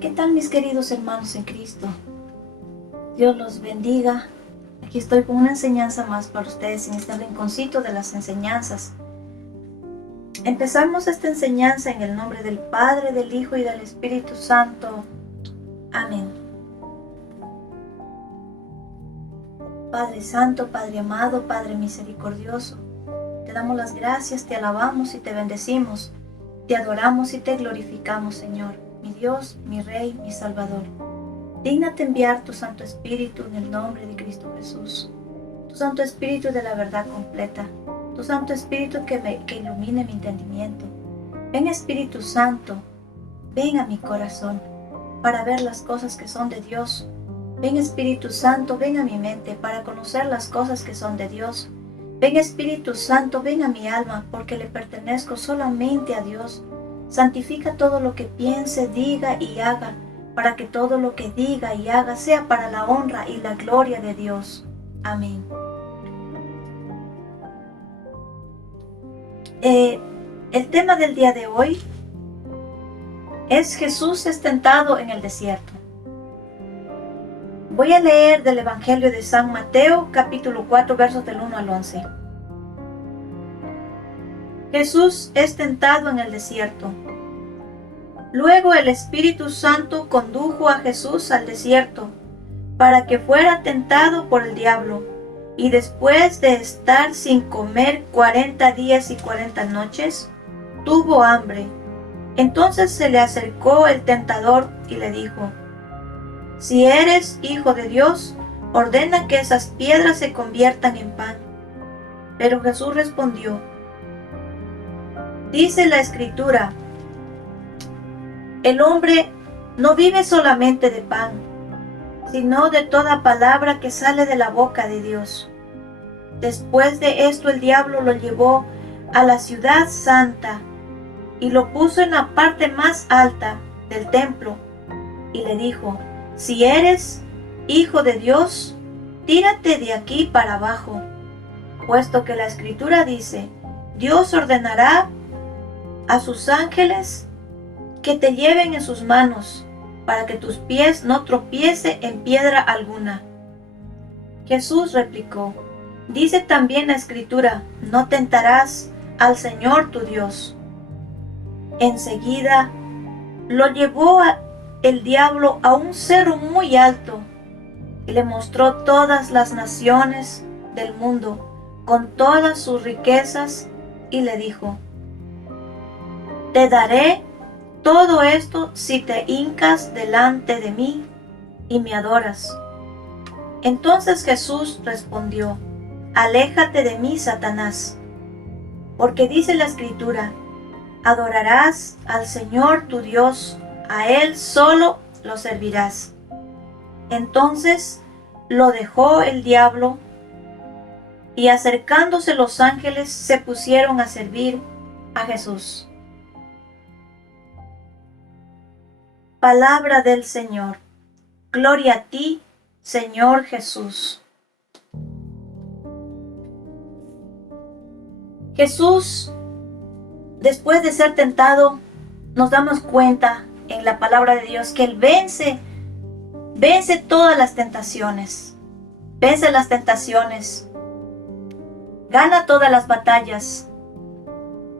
¿Qué tal, mis queridos hermanos en Cristo? Dios los bendiga. Aquí estoy con una enseñanza más para ustedes en este rinconcito de las enseñanzas. Empezamos esta enseñanza en el nombre del Padre, del Hijo y del Espíritu Santo. Amén. Padre Santo, Padre amado, Padre misericordioso, te damos las gracias, te alabamos y te bendecimos, te adoramos y te glorificamos, Señor, mi Dios, mi Rey, mi Salvador. Dígnate enviar tu Santo Espíritu en el nombre de Cristo Jesús, tu Santo Espíritu de la verdad completa, tu Santo Espíritu que ilumine mi entendimiento. Ven, Espíritu Santo, ven a mi corazón para ver las cosas que son de Dios. Ven, Espíritu Santo, ven a mi mente para conocer las cosas que son de Dios. Ven, Espíritu Santo, ven a mi alma porque le pertenezco solamente a Dios. Santifica todo lo que piense, diga y haga, para que todo lo que diga y haga sea para la honra y la gloria de Dios. Amén. El tema del día de hoy es Jesús es tentado en el desierto. Voy a leer del Evangelio de San Mateo, capítulo 4, versos del 1 al 11. Jesús es tentado en el desierto. Luego el Espíritu Santo condujo a Jesús al desierto para que fuera tentado por el diablo, y después de estar sin comer 40 días y 40 noches, tuvo hambre. Entonces se le acercó el tentador y le dijo: Si eres hijo de Dios, ordena que esas piedras se conviertan en pan. Pero Jesús respondió: Dice la Escritura, el hombre no vive solamente de pan, sino de toda palabra que sale de la boca de Dios. Después de esto el diablo lo llevó a la ciudad santa y lo puso en la parte más alta del templo y le dijo: Si eres hijo de Dios, tírate de aquí para abajo, puesto que la Escritura dice: Dios ordenará a sus ángeles que te lleven en sus manos, para que tus pies no tropiece en piedra alguna. Jesús replicó: Dice también la Escritura: No tentarás al Señor tu Dios. Enseguida lo llevó el diablo a un cerro muy alto y le mostró todas las naciones del mundo con todas sus riquezas y le dijo: Te daré todo esto si te hincas delante de mí y me adoras. Entonces Jesús respondió: Aléjate de mí, Satanás, porque dice la Escritura: Adorarás al Señor tu Dios, a Él solo lo servirás. Entonces lo dejó el diablo, y acercándose los ángeles se pusieron a servir a Jesús. Palabra del Señor. Gloria a ti, Señor Jesús. Jesús, después de ser tentado, nos damos cuenta en la palabra de Dios que Él vence todas las tentaciones, gana todas las batallas,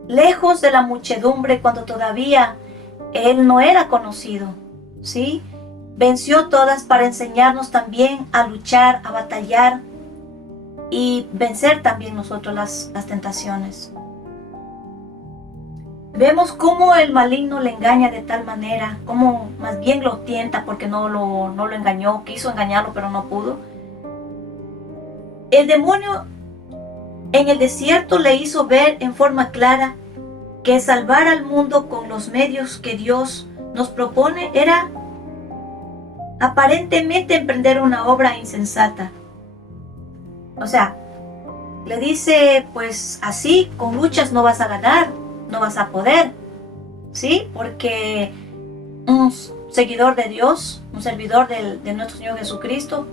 lejos de la muchedumbre cuando todavía Él no era conocido, ¿sí? Venció todas para enseñarnos también a luchar, a batallar y vencer también nosotros las tentaciones. Vemos cómo el maligno le engaña de tal manera, cómo más bien lo tienta porque no lo engañó, quiso engañarlo pero no pudo. El demonio en el desierto le hizo ver en forma clara que salvar al mundo con los medios que Dios nos propone era aparentemente emprender una obra insensata. O sea, le dice, pues así, con luchas no vas a ganar, no vas a poder, ¿sí? Porque un seguidor de Dios, un servidor de nuestro Señor Jesucristo,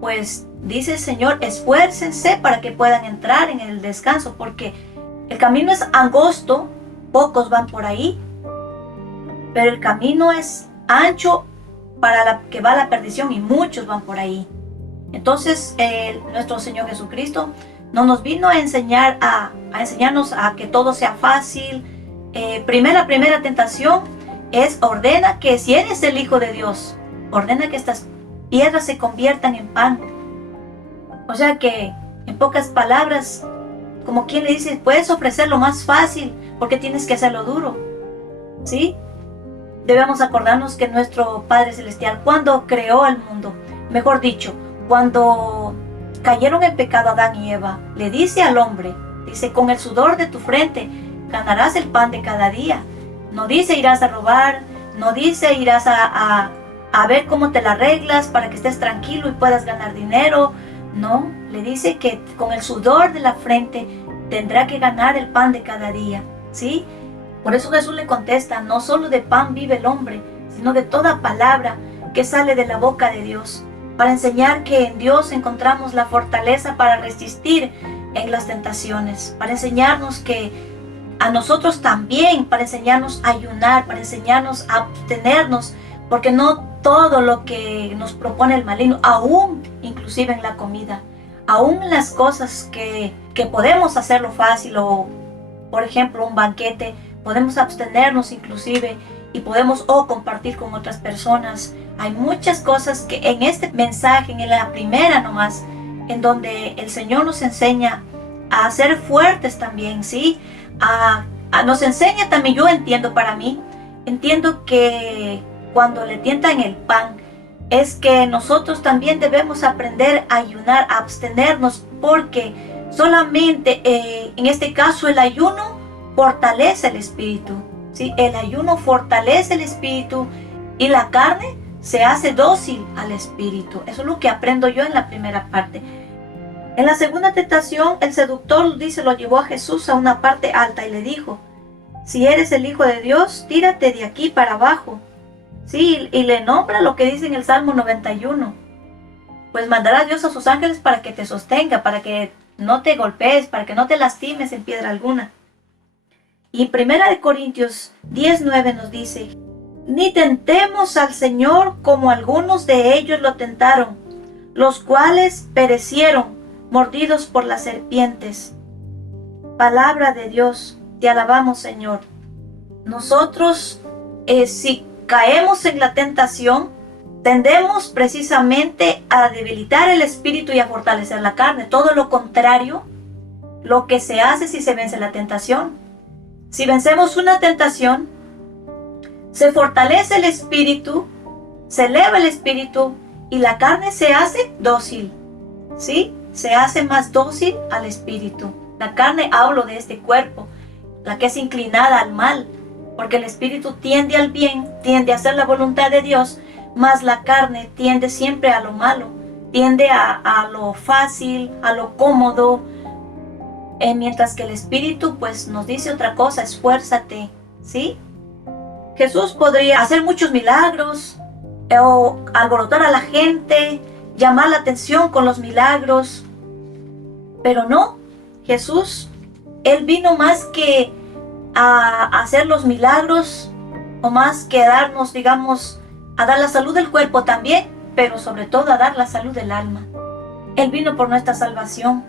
pues dice el Señor: esfuércense para que puedan entrar en el descanso, porque el camino es angosto, pocos van por ahí, pero el camino es ancho que va a la perdición, y muchos van por ahí. Entonces nuestro Señor Jesucristo no nos vino a enseñar a enseñarnos a que todo sea fácil. Primera tentación es: ordena que si eres el Hijo de Dios, ordena que estas piedras se conviertan en pan. O sea que, en pocas palabras, como quien le dice, puedes ofrecer lo más fácil, porque tienes que hacerlo duro, ¿sí? Debemos acordarnos que nuestro Padre Celestial, cuando creó el mundo, mejor dicho, cuando cayeron en pecado Adán y Eva, le dice al hombre, dice: con el sudor de tu frente ganarás el pan de cada día. No dice irás a robar, no dice irás a ver cómo te la arreglas para que estés tranquilo y puedas ganar dinero. No, le dice que con el sudor de la frente tendrá que ganar el pan de cada día, ¿sí? Por eso Jesús le contesta: no solo de pan vive el hombre, sino de toda palabra que sale de la boca de Dios, para enseñar que en Dios encontramos la fortaleza para resistir en las tentaciones, para enseñarnos que a nosotros también, para enseñarnos a ayunar, para enseñarnos a abstenernos, porque no todo lo que nos propone el maligno, aún inclusive en la comida, aún en las cosas que podemos hacerlo fácil, o por ejemplo un banquete, podemos abstenernos inclusive y podemos compartir con otras personas. Hay muchas cosas que en este mensaje, en la primera nomás, en donde el Señor nos enseña a ser fuertes también, ¿sí? Nos enseña también, yo entiendo, para mí, entiendo que cuando le tientan el pan, es que nosotros también debemos aprender a ayunar, a abstenernos, porque solamente en este caso el ayuno fortalece el espíritu, ¿sí? El ayuno fortalece el espíritu y la carne se hace dócil al espíritu. Eso es lo que aprendo yo en la primera parte. En la segunda tentación, el seductor, dice, lo llevó a Jesús a una parte alta y le dijo: si eres el Hijo de Dios, tírate de aquí para abajo. Sí, y le nombra lo que dice en el Salmo 91. Pues mandará a Dios a sus ángeles para que te sostenga, para que no te golpees, para que no te lastimes en piedra alguna. Y 1 Corintios 10:9 nos dice: ni tentemos al Señor como algunos de ellos lo tentaron, los cuales perecieron mordidos por las serpientes. Palabra de Dios, te alabamos, Señor. Nosotros, si caemos en la tentación, tendemos precisamente a debilitar el espíritu y a fortalecer la carne. Todo lo contrario, lo que se hace si se vence la tentación. Si vencemos una tentación, se fortalece el espíritu, se eleva el espíritu y la carne se hace dócil, ¿sí? Se hace más dócil al espíritu. La carne, hablo de este cuerpo, la que es inclinada al mal, porque el espíritu tiende al bien, tiende a hacer la voluntad de Dios, mas la carne tiende siempre a lo malo, tiende a lo fácil, a lo cómodo, mientras que el espíritu pues nos dice otra cosa: esfuérzate, ¿sí? Jesús podría hacer muchos milagros, o alborotar a la gente, llamar la atención con los milagros, pero no. Jesús, Él vino más que a hacer los milagros, o más que a darnos, digamos, a dar la salud del cuerpo también, pero sobre todo a dar la salud del alma. Él vino por nuestra salvación.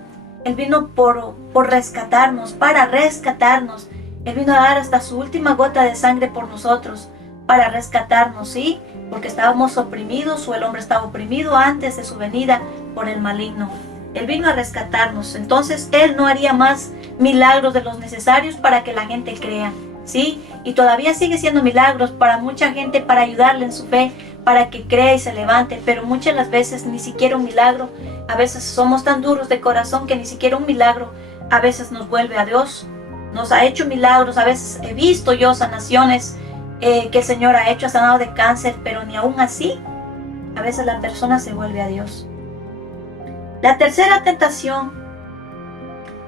Él vino por rescatarnos, para rescatarnos. Él vino a dar hasta su última gota de sangre por nosotros, para rescatarnos, ¿sí? Porque estábamos oprimidos, o el hombre estaba oprimido antes de su venida por el maligno. Él vino a rescatarnos. Entonces Él no haría más milagros de los necesarios para que la gente crea, ¿sí? Y todavía sigue siendo milagros para mucha gente, para ayudarle en su fe, para que crea y se levante, pero muchas las veces ni siquiera un milagro. A veces somos tan duros de corazón que ni siquiera un milagro a veces nos vuelve a Dios. Nos ha hecho milagros, a veces he visto yo sanaciones que el Señor ha hecho, ha sanado de cáncer, pero ni aún así a veces la persona se vuelve a Dios. La tercera tentación,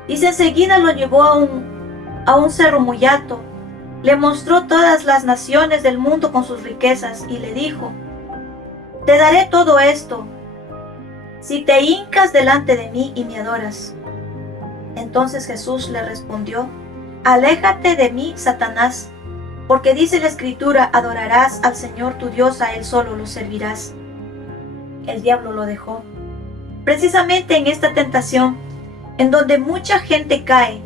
dice: enseguida lo llevó a un cerro muy alto, le mostró todas las naciones del mundo con sus riquezas y le dijo: te daré todo esto si te hincas delante de mí y me adoras. Entonces Jesús le respondió: aléjate de mí, Satanás, Porque dice la Escritura, adorarás al Señor tu Dios, a Él solo lo servirás. El diablo lo dejó. Precisamente en esta tentación, en donde mucha gente cae,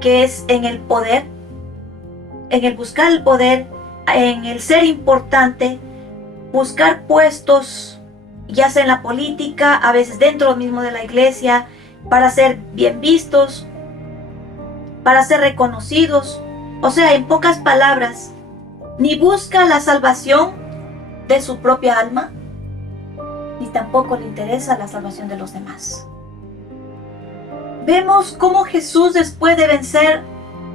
que es en el poder, en el buscar el poder, en el ser importante, buscar puestos, ya sea en la política, a veces dentro mismo de la iglesia, para ser bien vistos, para ser reconocidos. O sea, en pocas palabras, ni busca la salvación de su propia alma, ni tampoco le interesa la salvación de los demás. Vemos cómo Jesús, después de vencer,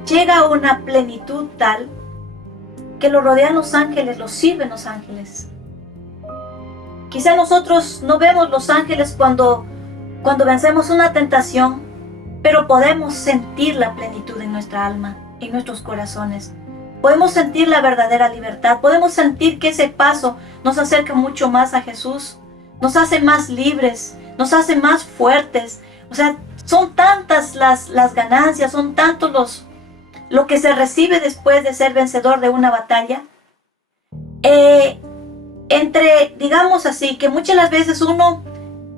llega a una plenitud tal que lo rodean los ángeles, lo sirven los ángeles. Quizá nosotros no vemos los ángeles cuando vencemos una tentación, pero podemos sentir la plenitud en nuestra alma, en nuestros corazones. Podemos sentir la verdadera libertad, podemos sentir que ese paso nos acerca mucho más a Jesús, nos hace más libres, nos hace más fuertes. O sea, son tantas las ganancias, son tantos lo que se recibe después de ser vencedor de una batalla. Digamos así, que muchas las veces uno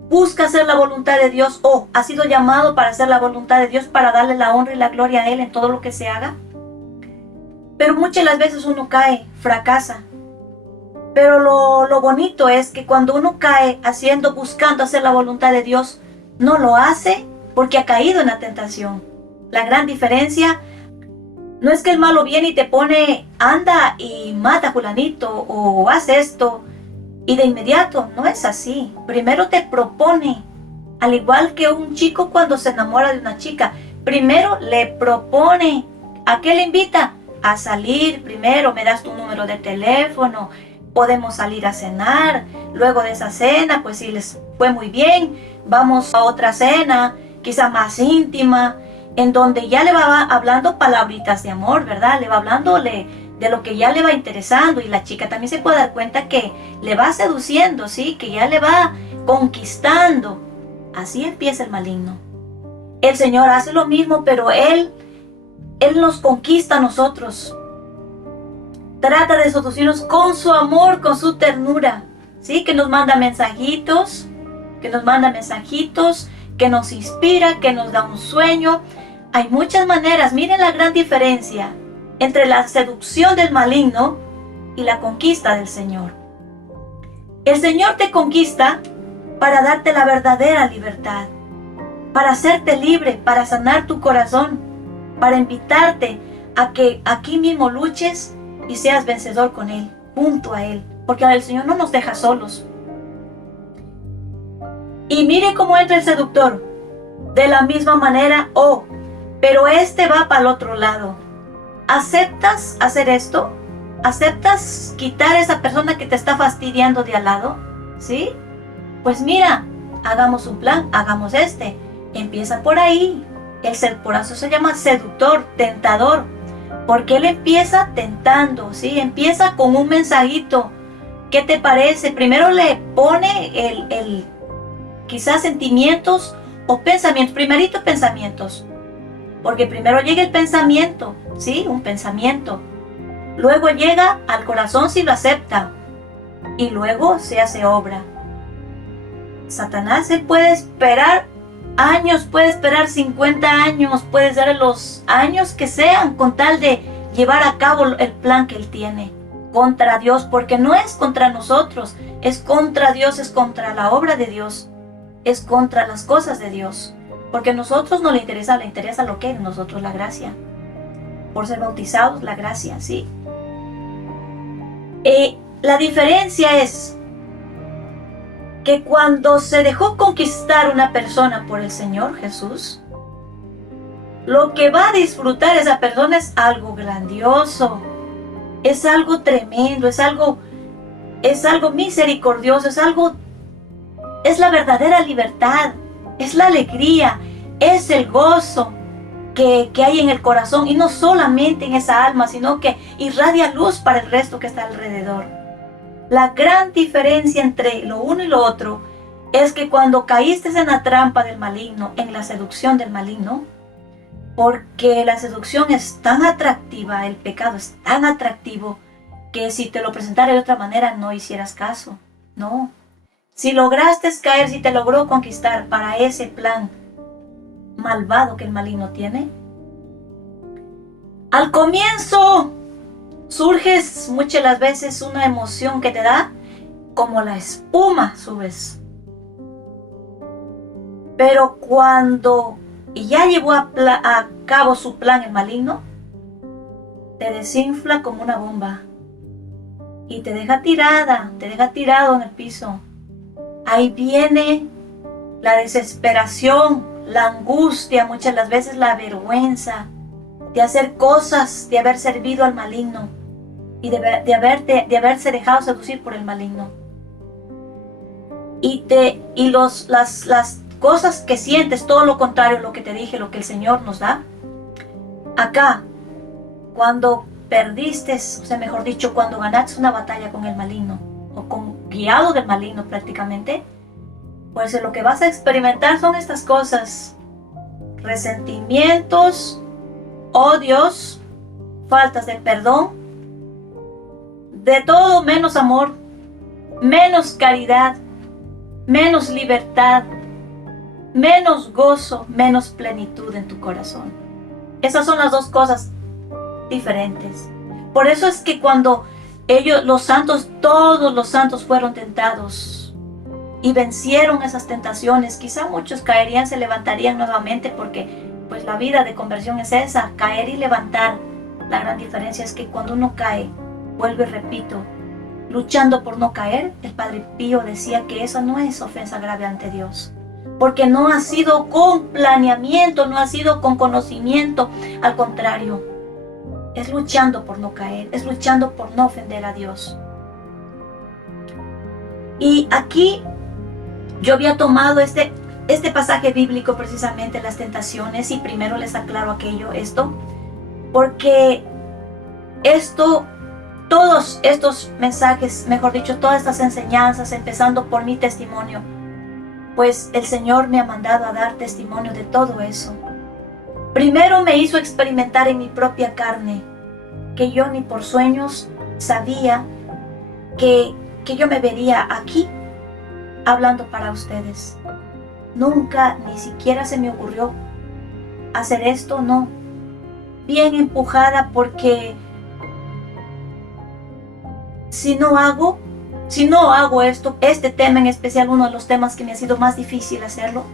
busca hacer la voluntad de Dios o ha sido llamado para hacer la voluntad de Dios, para darle la honra y la gloria a Él en todo lo que se haga. Pero muchas las veces uno cae, fracasa. Pero lo bonito es que cuando uno cae buscando hacer la voluntad de Dios, no lo hace porque ha caído en la tentación. La gran diferencia no es que el malo viene y te pone, anda y mata a fulanito o haz esto y de inmediato. No es así. Primero te propone, al igual que un chico cuando se enamora de una chica, primero le propone. ¿A qué le invita? A salir primero, me das tu número de teléfono, podemos salir a cenar. Luego de esa cena, pues si les fue muy bien, vamos a otra cena, quizá más íntima, en donde ya le va hablando palabritas de amor, ¿verdad? Le va hablándole de lo que ya le va interesando, y la chica también se puede dar cuenta que le va seduciendo, ¿sí? Que ya le va conquistando. Así empieza el maligno. El Señor hace lo mismo, pero Él nos conquista a nosotros. Trata de seducirnos con su amor, con su ternura, ¿sí? Que nos manda mensajitos, que nos inspira, que nos da un sueño. Hay muchas maneras. Miren la gran diferencia entre la seducción del maligno y la conquista del Señor. El Señor te conquista para darte la verdadera libertad, para hacerte libre, para sanar tu corazón, para invitarte a que aquí mismo luches y seas vencedor con Él, junto a Él, porque el Señor no nos deja solos. Y mire cómo entra el seductor. De la misma manera, pero este va para el otro lado. ¿Aceptas hacer esto? ¿Aceptas quitar a esa persona que te está fastidiando de al lado? ¿Sí? Pues mira, hagamos un plan, hagamos este. Empieza por ahí. Por eso se llama seductor, tentador. Porque él empieza tentando, ¿sí? Empieza con un mensajito. ¿Qué te parece? Primero le pone quizás sentimientos o pensamientos. Primerito pensamientos. Porque primero llega el pensamiento, ¿sí? Un pensamiento. Luego llega al corazón si lo acepta. Y luego se hace obra. Satanás, él puede esperar años, puede esperar 50 años, puede ser los años que sean, con tal de llevar a cabo el plan que él tiene contra Dios, porque no es contra nosotros, es contra Dios, es contra la obra de Dios, es contra las cosas de Dios, porque a nosotros no le interesa lo que es nosotros, la gracia, por ser bautizados, la gracia, ¿sí? La diferencia es que cuando se dejó conquistar una persona por el Señor Jesús, lo que va a disfrutar esa persona es algo grandioso, es algo tremendo, es algo misericordioso, es la verdadera libertad, es la alegría, es el gozo que hay en el corazón, y no solamente en esa alma, sino que irradia luz para el resto que está alrededor. La gran diferencia entre lo uno y lo otro es que cuando caíste en la trampa del maligno, en la seducción del maligno, Porque la seducción es tan atractiva, el pecado es tan atractivo, que si te lo presentara de otra manera no hicieras caso. No. Si lograste caer, si te logró conquistar para ese plan malvado que el maligno tiene, al comienzo surge muchas las veces una emoción que te da como la espuma, subes. Pero cuando ya llevó a cabo su plan el maligno, te desinfla como una bomba y te deja tirada, te deja tirado en el piso. Ahí viene la desesperación, la angustia, muchas las veces la vergüenza de hacer cosas, de haber servido al maligno y de haberse dejado seducir por el maligno. Y las cosas que sientes, todo lo contrario, lo que te dije, lo que el Señor nos da. Acá, cuando perdiste, o sea, mejor dicho, cuando ganaste una batalla con el maligno, o guiado del maligno prácticamente, pues lo que vas a experimentar son estas cosas: resentimientos, odios, faltas de perdón, de todo menos amor, menos caridad, menos libertad, menos gozo, menos plenitud en tu corazón. Esas son las dos cosas diferentes. Por eso es que cuando los santos, todos los santos fueron tentados y vencieron esas tentaciones, quizá muchos caerían, se levantarían nuevamente, porque pues la vida de conversión es esa, caer y levantar. La gran diferencia es que cuando uno cae, vuelvo y repito, luchando por no caer, el Padre Pío decía que eso no es ofensa grave ante Dios, porque no ha sido con planeamiento, no ha sido con conocimiento, al contrario, es luchando por no caer, es luchando por no ofender a Dios. Y aquí yo había tomado este pasaje bíblico, precisamente las tentaciones, y primero les aclaro esto, porque todos estos mensajes, mejor dicho, todas estas enseñanzas, empezando por mi testimonio, pues el Señor me ha mandado a dar testimonio de todo eso. Primero me hizo experimentar en mi propia carne, que yo ni por sueños sabía que yo me vería aquí hablando para ustedes. Nunca, ni siquiera se me ocurrió hacer esto, no. Bien empujada, porque si no hago esto, este tema en especial, uno de los temas que me ha sido más difícil hacerlo,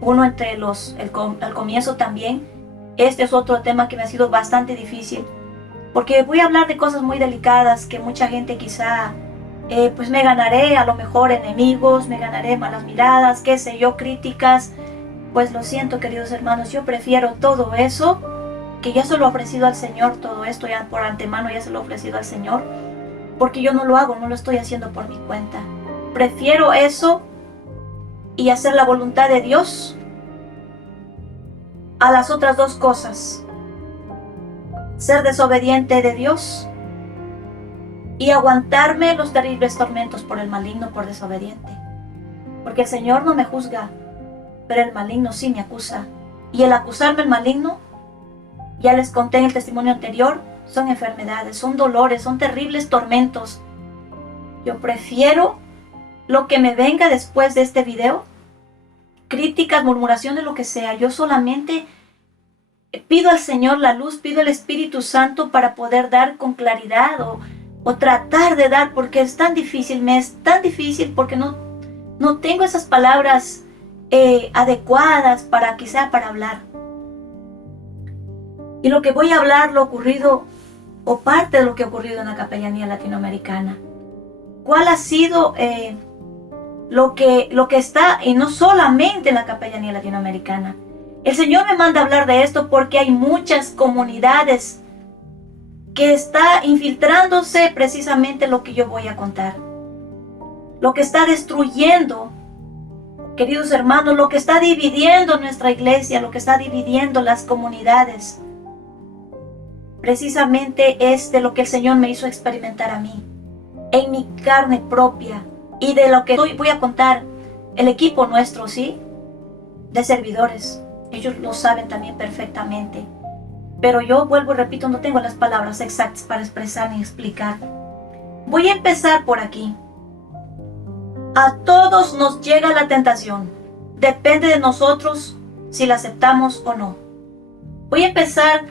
uno entre al comienzo también, este es otro tema que me ha sido bastante difícil, porque voy a hablar de cosas muy delicadas que mucha gente quizá, pues me ganaré a lo mejor enemigos, me ganaré malas miradas, qué sé yo, críticas. Pues lo siento, queridos hermanos, yo prefiero todo eso, que ya se lo he ofrecido al Señor, todo esto ya por antemano ya se lo he ofrecido al Señor, porque yo no lo estoy haciendo por mi cuenta. Prefiero eso y hacer la voluntad de Dios a las otras dos cosas: ser desobediente de Dios y aguantarme los terribles tormentos por el maligno por desobediente. Porque el Señor no me juzga, pero el maligno sí me acusa. Y el acusarme el maligno, ya les conté en el testimonio anterior, son enfermedades, son dolores, son terribles tormentos. Yo prefiero lo que me venga después de este video, críticas, murmuraciones, lo que sea. Yo solamente pido al Señor la luz, pido al Espíritu Santo para poder dar con claridad o tratar de dar, porque es tan difícil, me es tan difícil porque no tengo esas palabras adecuadas para hablar. Y lo que voy a hablar, lo ocurrido, o parte de lo que ha ocurrido en la capellanía latinoamericana. ¿Cuál ha sido lo que está, y no solamente en la capellanía latinoamericana? El Señor me manda a hablar de esto porque hay muchas comunidades que está infiltrándose precisamente lo que yo voy a contar. Lo que está destruyendo, queridos hermanos, lo que está dividiendo nuestra iglesia, lo que está dividiendo las comunidades, precisamente es de lo que el Señor me hizo experimentar a mí, en mi carne propia, y de lo que hoy voy a contar el equipo nuestro, ¿sí?, de servidores. Ellos lo saben también perfectamente. Pero yo vuelvo y repito, no tengo las palabras exactas para expresar ni explicar. Voy a empezar por aquí. A todos nos llega la tentación. Depende de nosotros si la aceptamos o no. Voy a empezar,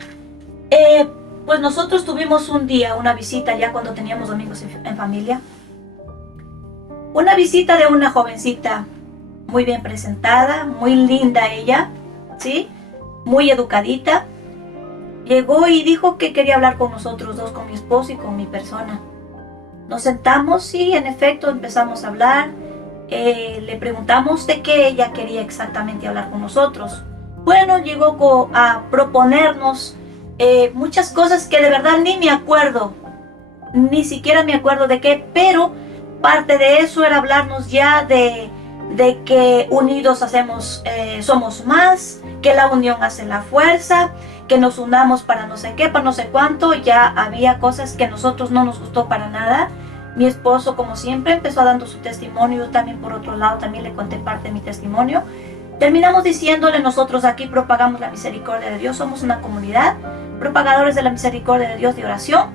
pues nosotros tuvimos un día, una visita ya cuando teníamos domingos en familia. Una visita de una jovencita muy bien presentada, muy linda ella, ¿sí? Muy educadita. Llegó y dijo que quería hablar con nosotros dos, con mi esposo y con mi persona. Nos sentamos y en efecto empezamos a hablar. Le preguntamos de qué ella quería exactamente hablar con nosotros. Bueno, llegó a proponernos muchas cosas que de verdad ni me acuerdo, ni siquiera me acuerdo de qué, pero parte de eso era hablarnos ya de que unidos somos más, que la unión hace la fuerza, que nos unamos para no sé qué, para no sé cuánto. Ya había cosas que a nosotros no nos gustó para nada. Mi esposo, como siempre, empezó dando su testimonio. Yo también, por otro lado, también le conté parte de mi testimonio. Terminamos diciéndole, nosotros aquí propagamos la misericordia de Dios, somos una comunidad, propagadores de la misericordia de Dios de oración.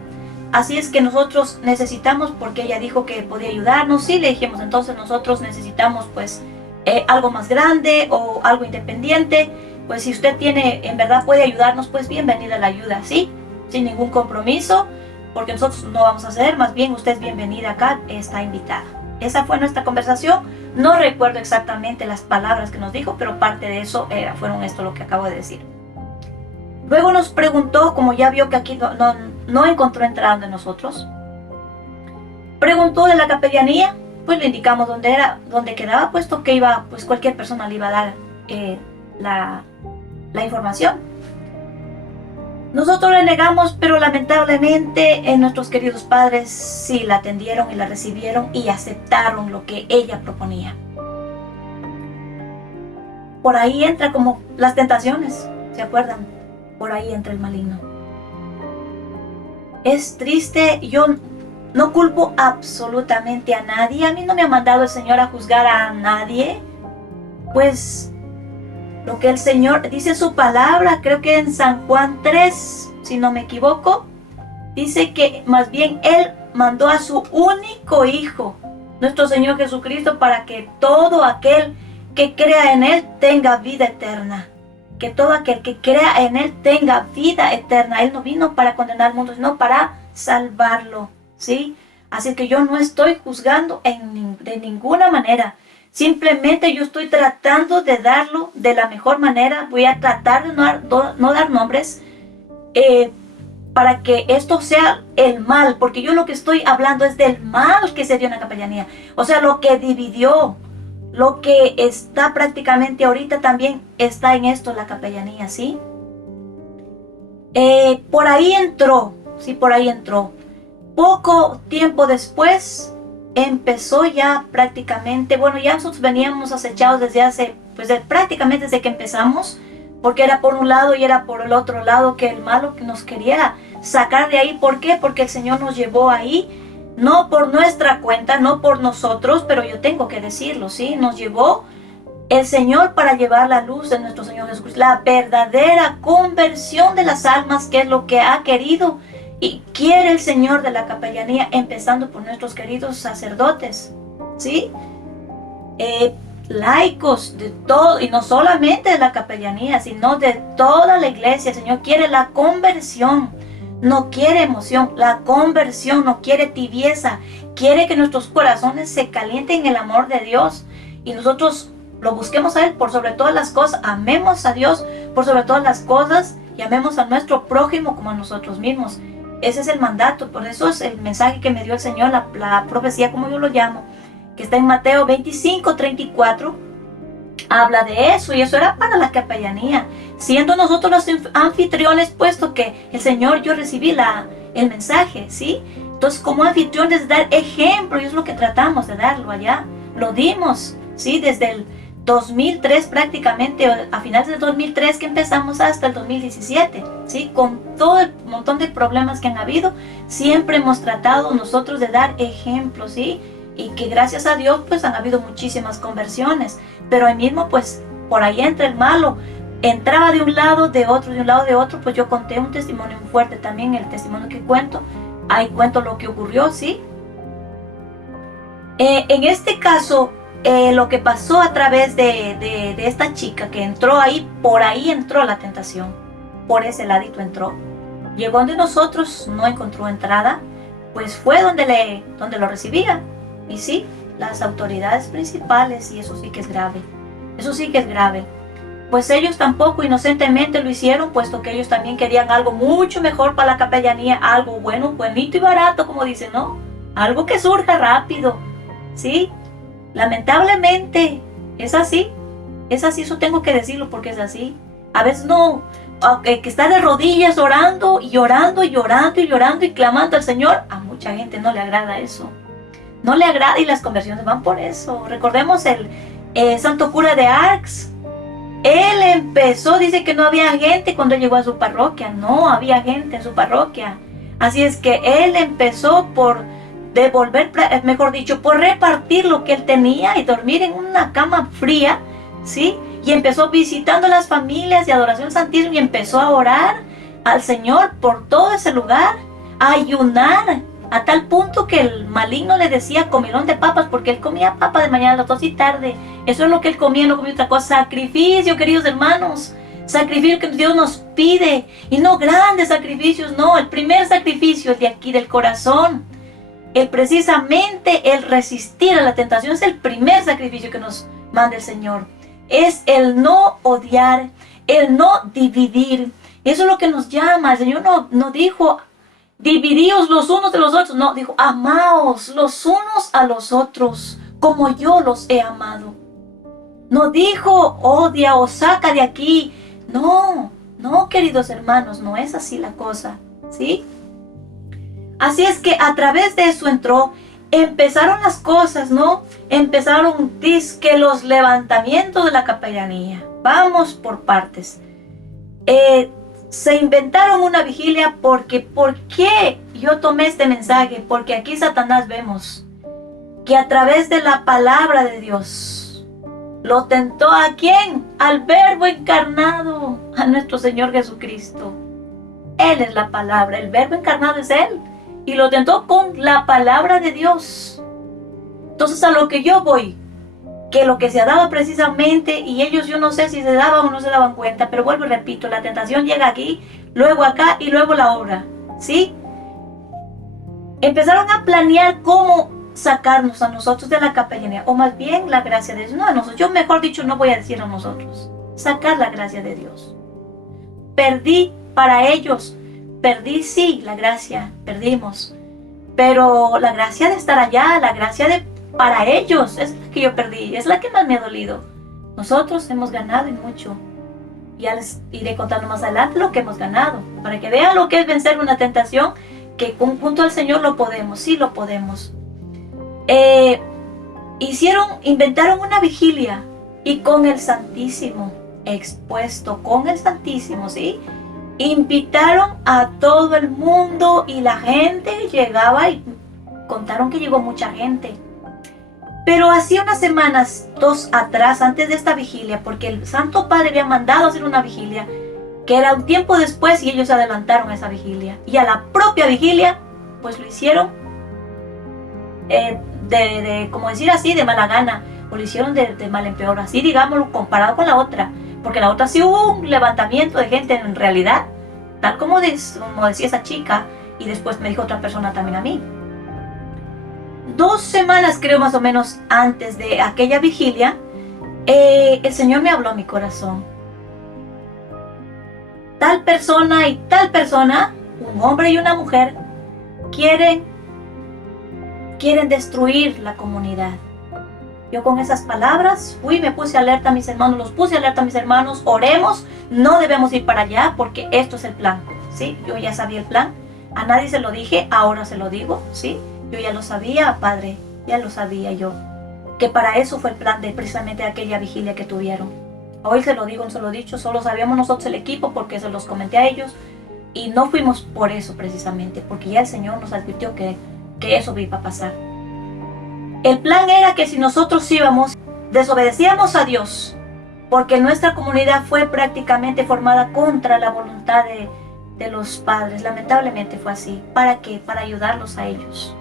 Así es que nosotros necesitamos, porque ella dijo que podía ayudarnos, sí, le dijimos, entonces nosotros necesitamos pues algo más grande o algo independiente. Pues si usted tiene, en verdad puede ayudarnos, pues bienvenida la ayuda, ¿sí? Sin ningún compromiso, porque nosotros no vamos a hacer, más bien usted es bienvenida acá, está invitada. Esa fue nuestra conversación. No recuerdo exactamente las palabras que nos dijo, pero parte de eso fueron esto lo que acabo de decir. Luego nos preguntó, como ya vio que aquí no encontró entrada de nosotros, preguntó de la capellanía, pues le indicamos dónde quedaba, puesto que iba, pues cualquier persona le iba a dar la información. Nosotros le negamos, pero lamentablemente nuestros queridos padres sí la atendieron y la recibieron y aceptaron lo que ella proponía. Por ahí entra como las tentaciones, ¿se acuerdan? Por ahí entra el maligno. Es triste, yo no culpo absolutamente a nadie. A mí no me ha mandado el Señor a juzgar a nadie, pues lo que el Señor dice en su palabra, creo que en San Juan 3, si no me equivoco, dice que más bien Él mandó a su único Hijo, nuestro Señor Jesucristo, para que todo aquel que crea en Él tenga vida eterna. Que todo aquel que crea en Él tenga vida eterna. Él no vino para condenar al mundo, sino para salvarlo, ¿sí? Así que yo no estoy juzgando de ninguna manera. Simplemente yo estoy tratando de darlo de la mejor manera. Voy a tratar de no dar nombres para que esto sea el mal, porque yo lo que estoy hablando es del mal que se dio en la capellanía. O sea, lo que dividió, lo que está prácticamente ahorita también está en esto, la capellanía, ¿sí? Por ahí entró, sí, por ahí entró. Poco tiempo después empezó ya prácticamente, bueno, ya nosotros veníamos acechados prácticamente desde que empezamos, porque era por un lado y era por el otro lado que el malo que nos quería sacar de ahí. ¿Por qué? Porque el Señor nos llevó ahí, no por nuestra cuenta, no por nosotros, pero yo tengo que decirlo, ¿sí? Nos llevó el Señor para llevar la luz de nuestro Señor Jesucristo, la verdadera conversión de las almas, que es lo que ha querido y quiere el Señor de la capellanía, empezando por nuestros queridos sacerdotes, ¿sí? Laicos de todo, y no solamente de la capellanía, sino de toda la iglesia. El Señor quiere la conversión, no quiere emoción, la conversión, no quiere tibieza, quiere que nuestros corazones se calienten en el amor de Dios y nosotros lo busquemos a Él por sobre todas las cosas. Amemos a Dios por sobre todas las cosas y amemos a nuestro prójimo como a nosotros mismos. Ese es el mandato, por eso es el mensaje que me dio el Señor, la profecía, como yo lo llamo, que está en Mateo 25:34, habla de eso, y eso era para la capellanía, siendo nosotros los anfitriones, puesto que el Señor, yo recibí el mensaje, ¿sí? Entonces, como anfitriones, dar ejemplo, y es lo que tratamos de darlo allá, lo dimos, ¿sí? Desde el 2003 prácticamente, a finales del 2003 que empezamos hasta el 2017, ¿sí? Con todo el montón de problemas que han habido, siempre hemos tratado nosotros de dar ejemplos, ¿sí? Y que gracias a Dios pues han habido muchísimas conversiones, pero ahí mismo pues por ahí entra el malo. entraba de un lado, de otro, de un lado, de otro. Pues yo conté un testimonio muy fuerte también, el testimonio que cuento. Ahí cuento lo que ocurrió, ¿sí? En este caso, lo que pasó a través de esta chica que entró ahí, por ahí entró la tentación, por ese ladito entró. Llegó donde nosotros, no encontró entrada, pues fue donde lo recibía. Y sí, las autoridades principales, y eso sí que es grave, eso sí que es grave. Pues ellos tampoco inocentemente lo hicieron, puesto que ellos también querían algo mucho mejor para la capellanía, algo bueno, buenito y barato, como dicen, ¿no? Algo que surja rápido, ¿sí? Lamentablemente, es así, eso tengo que decirlo porque es así. A veces no, que está de rodillas orando y llorando y llorando y llorando y clamando al Señor, a mucha gente no le agrada eso. No le agrada y las conversiones van por eso. Recordemos el santo cura de Ars. Él empezó, dice que no había gente cuando llegó a su parroquia. No había gente en su parroquia. Así es que él empezó por devolver, mejor dicho, por repartir lo que él tenía y dormir en una cama fría, ¿sí? Y empezó visitando las familias de adoración santísima y empezó a orar al Señor por todo ese lugar, a ayunar, a tal punto que el maligno le decía comilón de papas, porque él comía papa de mañana, a las 2 y tarde. Eso es lo que él comía, no comía otra cosa. Sacrificio, queridos hermanos. Sacrificio que Dios nos pide. Y no grandes sacrificios, no. El primer sacrificio de aquí, del corazón. Precisamente el resistir a la tentación es el primer sacrificio que nos manda el Señor. Es el no odiar, el no dividir. Eso es lo que nos llama. El Señor no dijo dividíos los unos de los otros. No, dijo amaos los unos a los otros como yo los he amado. No dijo odia o saca de aquí. No, queridos hermanos, no es así la cosa, ¿sí? Así es que a través de eso empezaron las cosas, ¿no? Empezaron, dizque los levantamientos de la capellanía. Vamos por partes. Se inventaron una vigilia porque, ¿por qué yo tomé este mensaje? Porque aquí Satanás vemos que a través de la palabra de Dios lo tentó ¿a quién? Al Verbo encarnado, a nuestro Señor Jesucristo. Él es la palabra, el Verbo encarnado es Él. Y lo tentó con la palabra de Dios. Entonces a lo que yo voy, que lo que se daba precisamente, y ellos yo no sé si se daban o no se daban cuenta, pero vuelvo y repito, la tentación llega aquí, luego acá y luego la obra, ¿sí? Empezaron a planear cómo sacarnos a nosotros de la capellanía, o más bien la gracia de Dios, no a nosotros, yo mejor dicho no voy a decir a nosotros, sacar la gracia de Dios. Perdí para ellos. Perdí, sí, la gracia, perdimos. Pero la gracia de estar allá, la gracia para ellos, es la que yo perdí, es la que más me ha dolido. Nosotros hemos ganado y mucho. Ya les iré contando más adelante lo que hemos ganado, para que vean lo que es vencer una tentación, que junto al Señor lo podemos, sí lo podemos. Inventaron una vigilia, y con el Santísimo expuesto, con el Santísimo, ¿sí? Invitaron a todo el mundo y la gente llegaba y contaron que llegó mucha gente. Pero hacía unas semanas, 2 atrás, antes de esta vigilia, porque el Santo Padre había mandado hacer una vigilia, que era un tiempo después y ellos se adelantaron a esa vigilia. Y a la propia vigilia, pues lo hicieron, como decir así, de mala gana, o lo hicieron de mal en peor, así digámoslo, comparado con la otra. Porque la otra sí hubo un levantamiento de gente en realidad, tal como decía esa chica, y después me dijo otra persona también a mí. 2 semanas creo más o menos antes de aquella vigilia, el Señor me habló a mi corazón. Tal persona y tal persona, un hombre y una mujer, quieren destruir la comunidad. Yo con esas palabras fui, me puse alerta a mis hermanos, los puse alerta a mis hermanos, oremos, no debemos ir para allá porque esto es el plan, ¿sí? Yo ya sabía el plan, a nadie se lo dije, ahora se lo digo, ¿sí? Yo ya lo sabía, Padre, ya lo sabía yo, que para eso fue el plan de precisamente aquella vigilia que tuvieron. Hoy se lo digo, no se lo he dicho, solo sabíamos nosotros el equipo porque se los comenté a ellos y no fuimos por eso precisamente, porque ya el Señor nos advirtió que eso iba a pasar. El plan era que si nosotros íbamos, desobedecíamos a Dios porque nuestra comunidad fue prácticamente formada contra la voluntad de los padres. Lamentablemente fue así. ¿Para qué? Para ayudarlos a ellos,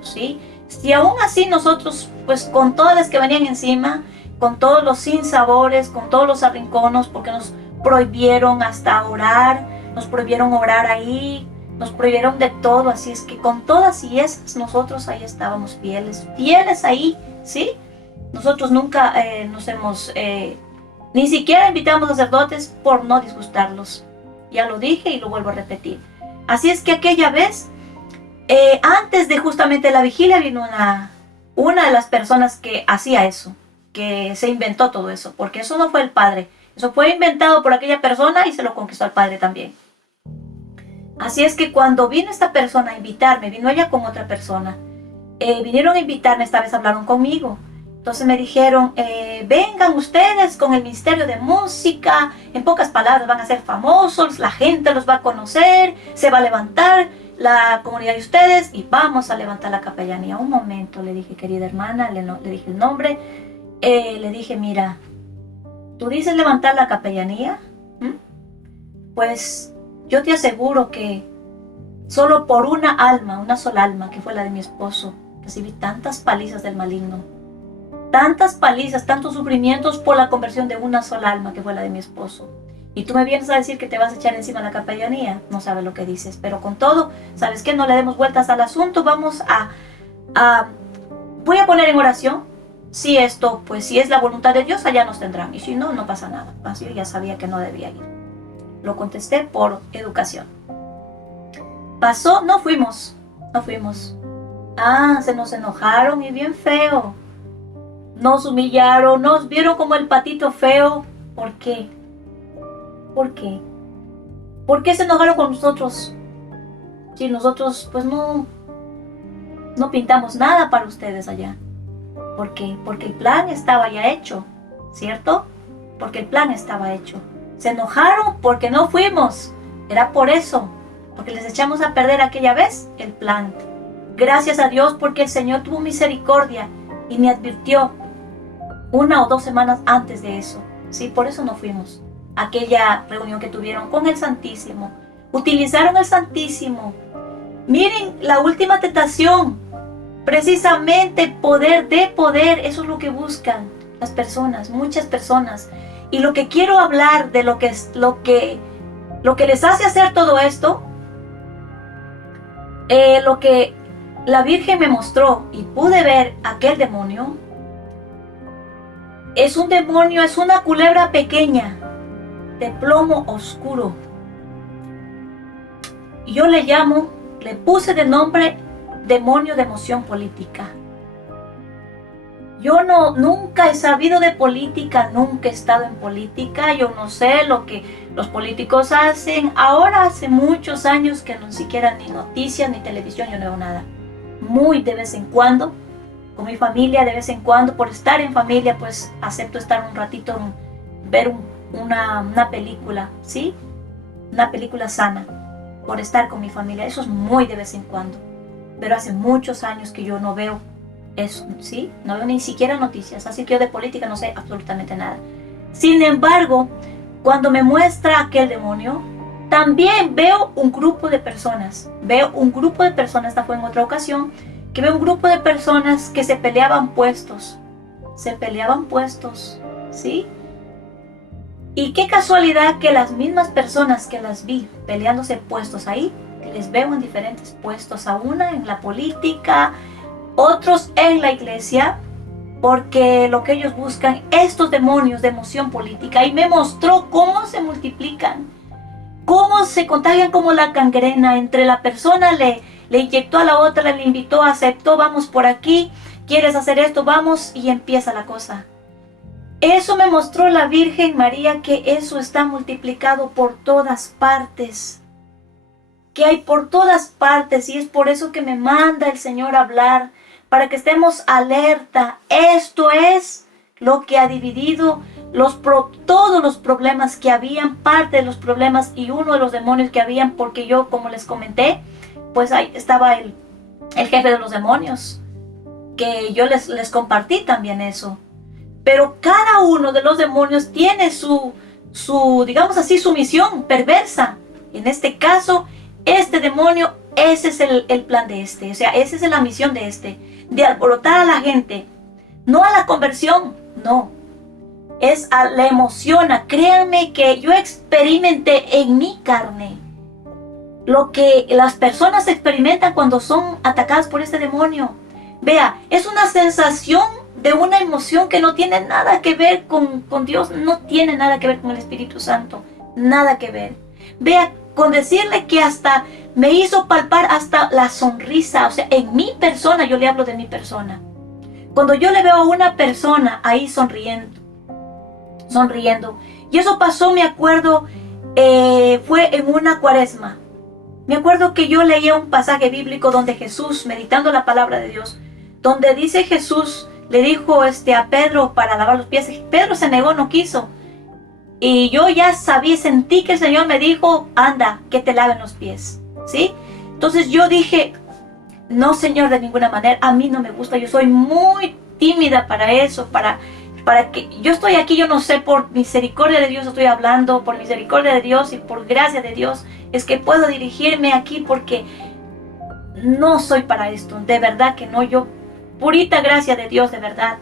¿sí? Si aún así nosotros, pues con todas las que venían encima, con todos los sinsabores, con todos los arrinconos, porque nos prohibieron hasta orar, nos prohibieron orar ahí, nos prohibieron de todo, así es que con todas y esas nosotros ahí estábamos fieles ahí, ¿sí? Nosotros nunca nos hemos, ni siquiera invitamos sacerdotes por no disgustarlos. Ya lo dije y lo vuelvo a repetir. Así es que aquella vez, antes de justamente la vigilia, vino una de las personas que hacía eso, que se inventó todo eso, porque eso no fue el padre, eso fue inventado por aquella persona y se lo conquistó al padre también. Así es que cuando vino esta persona a invitarme, vino ella con otra persona, vinieron a invitarme, esta vez hablaron conmigo. Entonces me dijeron, vengan ustedes con el Ministerio de Música, en pocas palabras van a ser famosos, la gente los va a conocer, se va a levantar la comunidad de ustedes y vamos a levantar la capellanía. Un momento, le dije, querida hermana, le dije el nombre, le dije, mira, ¿tú dices levantar la capellanía? Pues yo te aseguro que solo por una sola alma, que fue la de mi esposo, recibí tantas palizas del maligno. Tantas palizas, tantos sufrimientos por la conversión de una sola alma, que fue la de mi esposo. Y tú me vienes a decir que te vas a echar encima la capellanía. No sabes lo que dices. Pero con todo, ¿sabes qué? No le demos vueltas al asunto. Vamos voy a poner en oración. Si esto, pues si es la voluntad de Dios, allá nos tendrán. Y si no, no pasa nada. Así yo ya sabía que no debía ir. Lo contesté por educación. Pasó, no fuimos. Se nos enojaron y bien feo. Nos humillaron, nos vieron como el patito feo. ¿Por qué? ¿Por qué? ¿Por qué se enojaron con nosotros? Si nosotros pues no pintamos nada para ustedes allá. ¿Por qué? Porque el plan estaba ya hecho, ¿cierto? Porque el plan estaba hecho. Se enojaron porque no fuimos. Era por eso, porque les echamos a perder aquella vez el plan. Gracias a Dios porque el Señor tuvo misericordia y me advirtió 1 o 2 semanas antes de eso. Sí, por eso no fuimos. Aquella reunión que tuvieron con el Santísimo. Utilizaron el Santísimo. Miren, la última tentación. Precisamente poder de poder. Eso es lo que buscan las personas, muchas personas. Y lo que quiero hablar de lo que les hace hacer todo esto, lo que la Virgen me mostró y pude ver aquel demonio, es un demonio, es una culebra pequeña, de plomo oscuro. Yo le puse de nombre demonio de emoción política. Yo nunca he sabido de política, nunca he estado en política, yo no sé lo que los políticos hacen. Ahora hace muchos años que no siquiera ni noticias ni televisión, yo no veo nada. Muy de vez en cuando, con mi familia de vez en cuando, por estar en familia, pues acepto estar un ratito, ver una película, ¿sí? Una película sana, por estar con mi familia, eso es muy de vez en cuando. Pero hace muchos años que yo no veo eso, ¿sí? No veo ni siquiera noticias, así que yo de política no sé absolutamente nada. Sin embargo, cuando me muestra aquel demonio, también veo un grupo de personas. Esta fue en otra ocasión, que veo un grupo de personas que se peleaban puestos, ¿sí? Y qué casualidad que las mismas personas que las vi peleándose puestos ahí, les veo en diferentes puestos, a una en la política, otros en la iglesia, porque lo que ellos buscan, estos demonios de emoción política, y me mostró cómo se multiplican, cómo se contagian como la gangrena. Entre la persona le inyectó a la otra, le invitó, aceptó, vamos por aquí, quieres hacer esto, vamos, y empieza la cosa. Eso me mostró la Virgen María, que eso está multiplicado por todas partes, que hay por todas partes, y es por eso que me manda el Señor a hablar, para que estemos alerta. Esto es lo que ha dividido todos los problemas que habían, parte de los problemas y uno de los demonios que habían, porque yo, como les comenté, pues ahí estaba el jefe de los demonios, que yo les compartí también eso. Pero cada uno de los demonios tiene su digamos así, su misión perversa. En este caso, este demonio, ese es el plan de este. O sea, esa es la misión de este. De alborotar a la gente. No a la conversión, no. Es a la emoción. Créanme que yo experimenté en mi carne lo que las personas experimentan cuando son atacadas por este demonio. Vea, es una sensación de una emoción que no tiene nada que ver con Dios, no tiene nada que ver con el Espíritu Santo, nada que ver. Vea, con decirle que hasta me hizo palpar hasta la sonrisa, o sea, en mi persona, yo le hablo de mi persona. Cuando yo le veo a una persona ahí sonriendo, y eso pasó, me acuerdo, fue en una cuaresma. Me acuerdo que yo leía un pasaje bíblico donde Jesús, meditando la palabra de Dios, donde dice Jesús, le dijo a Pedro para lavar los pies. Pedro se negó, no quiso. Y yo ya sabía, sentí que el Señor me dijo, anda, que te laven los pies. ¿Sí? Entonces yo dije, no, Señor, de ninguna manera, a mí no me gusta, yo soy muy tímida para eso, para que yo estoy aquí, yo no sé, por misericordia de Dios estoy hablando, por misericordia de Dios y por gracia de Dios, es que puedo dirigirme aquí porque no soy para esto, de verdad que no, yo, purita gracia de Dios, de verdad.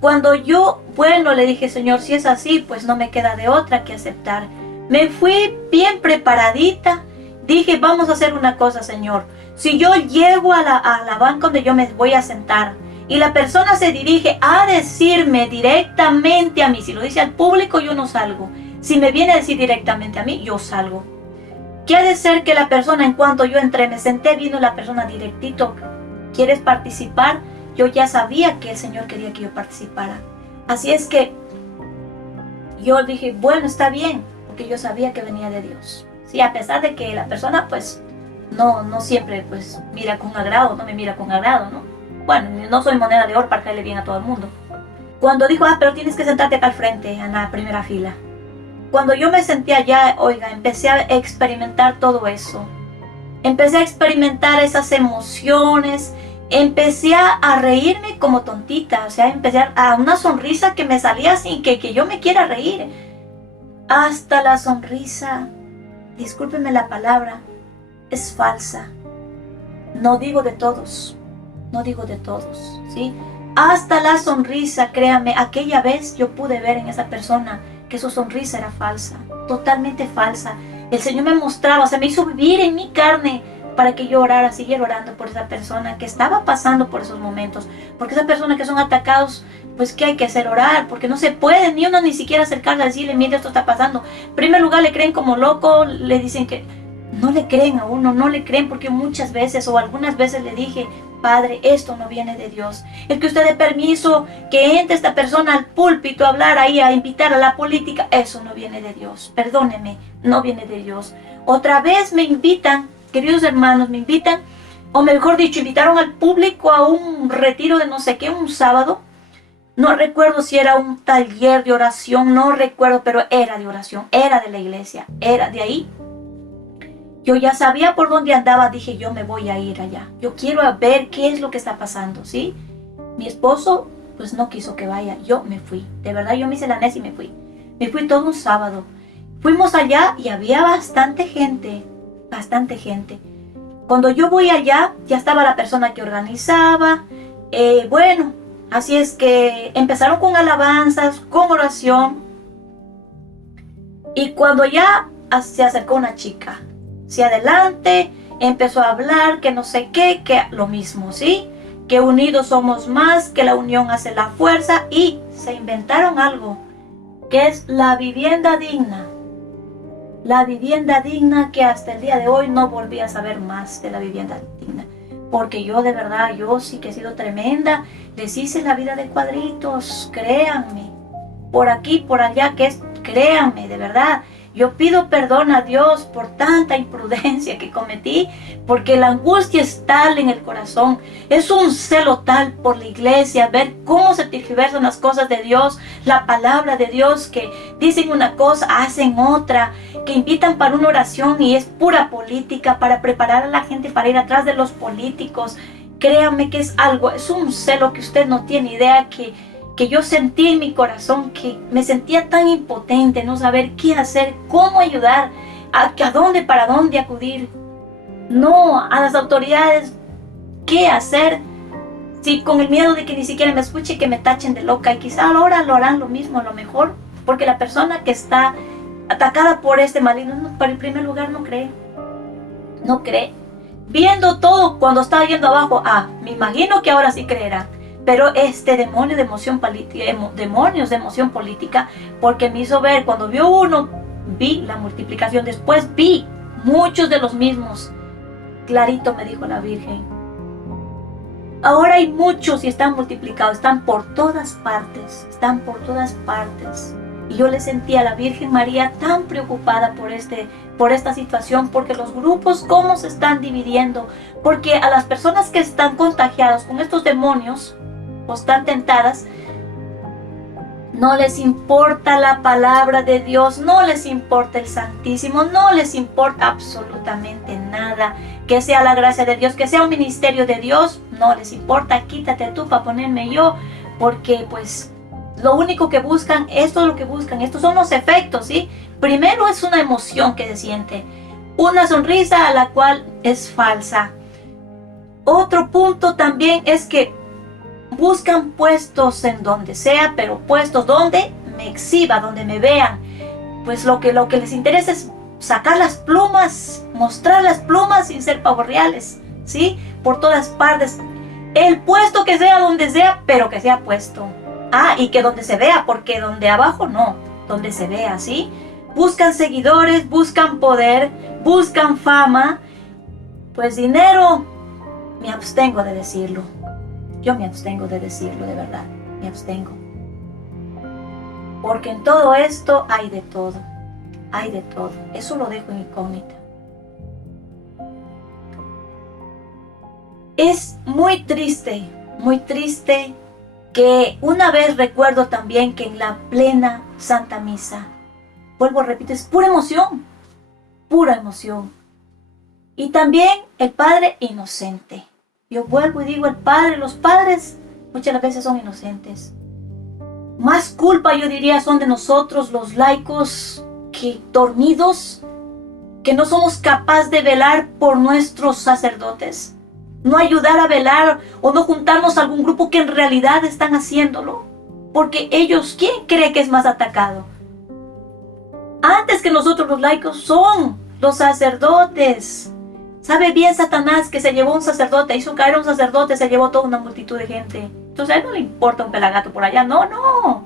Cuando yo, bueno, le dije, Señor, si es así, pues no me queda de otra que aceptar. Me fui bien preparadita, dije, vamos a hacer una cosa, Señor. Si yo llego a la banca donde yo me voy a sentar y la persona se dirige a decirme directamente a mí, si lo dice al público, yo no salgo. Si me viene a decir directamente a mí, yo salgo. ¿Qué ha de ser que la persona, en cuanto yo entré, me senté, vino la persona directito, ¿quieres participar? Yo ya sabía que el Señor quería que yo participara. Así es que yo dije, bueno, está bien, porque yo sabía que venía de Dios. Sí, a pesar de que la persona, pues, no siempre, pues, mira con agrado, no me mira con agrado, ¿no? Bueno, no soy moneda de oro para caerle bien a todo el mundo. Cuando dijo, pero tienes que sentarte acá al frente, en la primera fila. Cuando yo me senté allá, oiga, empecé a experimentar todo eso. Empecé a experimentar esas emociones. Empecé a reírme como tontita. O sea, empecé a una sonrisa que me salía sin que yo me quiera reír. Hasta la sonrisa, discúlpeme la palabra, es falsa. No digo de todos, ¿sí? Hasta la sonrisa, créame, aquella vez yo pude ver en esa persona que su sonrisa era falsa, totalmente falsa. El Señor me mostraba, o sea, me hizo vivir en mi carne para que yo orara, siguiera orando por esa persona que estaba pasando por esos momentos. Porque esas personas que son atacados, pues ¿qué hay que hacer? Orar, porque no se puede ni uno ni siquiera acercarle a decirle, mira, esto está pasando. En primer lugar le creen como loco, le dicen que no le creen a uno, no le creen, porque muchas veces o algunas veces le dije, Padre, esto no viene de Dios. El que usted dé permiso que entre esta persona al púlpito a hablar ahí, a invitar a la política, eso no viene de Dios. Perdóneme, no viene de Dios. Otra vez me invitan, queridos hermanos, me invitan, o mejor dicho, invitaron al público a un retiro de no sé qué, un sábado. No recuerdo si era un taller de oración, no recuerdo, pero era de oración, era de la iglesia, era de ahí. Yo ya sabía por dónde andaba, dije, yo me voy a ir allá. Yo quiero ver qué es lo que está pasando, ¿sí? Mi esposo, pues no quiso que vaya, yo me fui. De verdad, yo me hice la necia y me fui. Me fui todo un sábado. Fuimos allá y había bastante gente, bastante gente. Cuando yo voy allá, ya estaba la persona que organizaba. Bueno, así es que empezaron con alabanzas, con oración. Y cuando ya se acercó una chica, hacia adelante, empezó a hablar que no sé qué, que lo mismo, ¿sí? Que unidos somos más, que la unión hace la fuerza, y se inventaron algo, que es la vivienda digna. La vivienda digna, que hasta el día de hoy no volví a saber más de la vivienda digna. Porque yo de verdad, yo sí que he sido tremenda, les hice la vida de cuadritos, créanme. Por aquí, por allá, que es, créanme, de verdad. Yo pido perdón a Dios por tanta imprudencia que cometí, porque la angustia es tal en el corazón, es un celo tal por la iglesia, ver cómo se tergiversan las cosas de Dios, la palabra de Dios, que dicen una cosa, hacen otra, que invitan para una oración y es pura política, para preparar a la gente para ir atrás de los políticos. créame que es algo, es un celo que usted no tiene idea, que yo sentí en mi corazón, que me sentía tan impotente, no saber qué hacer, cómo ayudar, a dónde, para dónde acudir. No, a las autoridades, qué hacer, si con el miedo de que ni siquiera me escuche y que me tachen de loca, y quizá ahora lo harán lo mismo a lo mejor, porque la persona que está atacada por este maligno, para el primer lugar no cree, no cree. Viendo todo cuando estaba yendo abajo, me imagino que ahora sí creerán. Pero este demonio de emoción política, demonios de emoción política, porque me hizo ver, cuando vio uno, vi la multiplicación, después vi muchos de los mismos. Clarito me dijo la Virgen. Ahora hay muchos y están multiplicados, están por todas partes, están por todas partes. Y yo le sentí a la Virgen María tan preocupada por esta situación, porque los grupos cómo se están dividiendo, porque a las personas que están contagiadas con estos demonios o están tentadas, no les importa la palabra de Dios, no les importa el Santísimo, no les importa absolutamente nada, que sea la gracia de Dios, que sea un ministerio de Dios, no les importa, quítate tú para ponerme yo, porque pues lo único que buscan, esto es lo que buscan, estos son los efectos, ¿sí? Primero es una emoción que se siente, una sonrisa a la cual es falsa. Otro punto también es que buscan puestos en donde sea, pero puestos donde me exhiba, donde me vean. Pues lo que les interesa es sacar las plumas, mostrar las plumas sin ser pavos reales, ¿sí? Por todas partes. El puesto que sea, donde sea, pero que sea puesto. Y que donde se vea, porque donde abajo no, donde se vea, ¿sí? Buscan seguidores, buscan poder, buscan fama. Pues dinero, me abstengo de decirlo. Yo me abstengo de decirlo, de verdad, me abstengo. Porque en todo esto hay de todo, hay de todo. Eso lo dejo en incógnita. Es muy triste que una vez recuerdo también que en la plena Santa Misa, vuelvo a repetir, es pura emoción, pura emoción. Y también el Padre inocente. Yo vuelvo y digo, los padres muchas veces son inocentes. Más culpa, yo diría, son de nosotros los laicos, que dormidos, que no somos capaces de velar por nuestros sacerdotes, no ayudar a velar o no juntarnos a algún grupo que en realidad están haciéndolo, porque ellos, ¿quién cree que es más atacado? Antes que nosotros los laicos son los sacerdotes. Sabe bien Satanás que se llevó un sacerdote, hizo caer a un sacerdote, se llevó toda una multitud de gente. Entonces a él no le importa un pelagato por allá, no.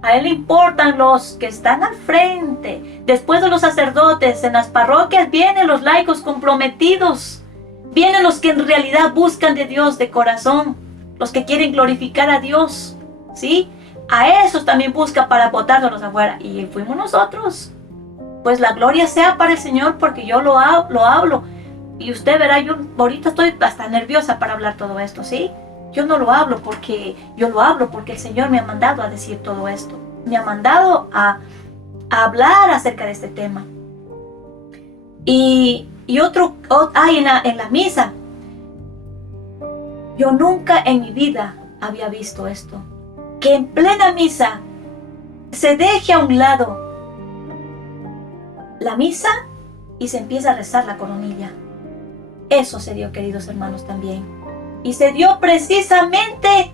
A él le importan los que están al frente. Después de los sacerdotes, en las parroquias vienen los laicos comprometidos. Vienen los que en realidad buscan de Dios de corazón, los que quieren glorificar a Dios, ¿sí? A esos también busca para botarlos afuera. Y fuimos nosotros. Pues la gloria sea para el Señor, porque yo lo hablo. Y usted verá, yo ahorita estoy hasta nerviosa para hablar todo esto, ¿sí? Yo no lo hablo porque el Señor me ha mandado a decir todo esto. Me ha mandado a hablar acerca de este tema. Y otro hay en la misa. Yo nunca en mi vida había visto esto. Que en plena misa se deje a un lado la misa y se empieza a rezar la coronilla. Eso se dio, queridos hermanos, también. Y se dio precisamente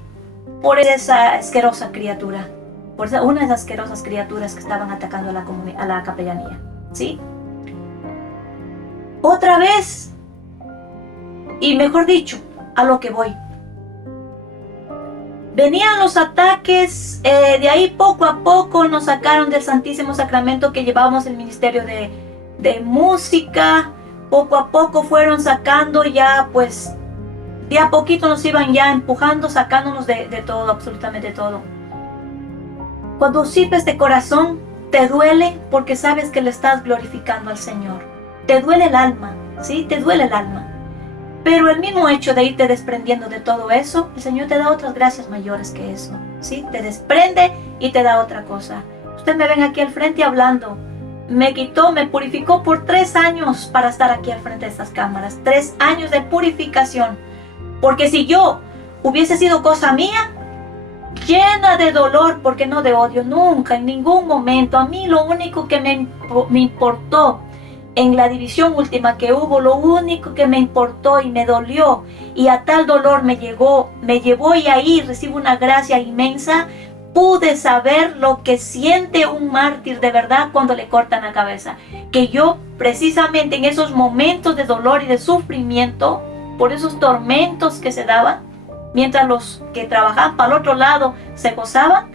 por esa asquerosa criatura. Por una de esas asquerosas criaturas que estaban atacando a la capellanía. ¿Sí? Otra vez, y mejor dicho, a lo que voy. Venían los ataques, de ahí poco a poco nos sacaron del Santísimo Sacramento que llevábamos el ministerio de música. Poco a poco fueron sacando ya, pues, de a poquito nos iban ya empujando, sacándonos de todo, absolutamente todo. Cuando sirves de corazón, te duele porque sabes que le estás glorificando al Señor. Te duele el alma, ¿sí? Te duele el alma. Pero el mismo hecho de irte desprendiendo de todo eso, el Señor te da otras gracias mayores que eso, ¿sí? Te desprende y te da otra cosa. Ustedes me ven aquí al frente hablando. Me quitó, me purificó por 3 años para estar aquí al frente de estas cámaras. 3 años de purificación. Porque si yo hubiese sido cosa mía, llena de dolor, porque no de odio, nunca, en ningún momento. A mí lo único que me importó en la división última que hubo, lo único que me importó y me dolió, y a tal dolor me llevó y ahí recibo una gracia inmensa, pude saber lo que siente un mártir de verdad cuando le cortan la cabeza. Que yo precisamente en esos momentos de dolor y de sufrimiento, por esos tormentos que se daban, mientras los que trabajaban para el otro lado se gozaban,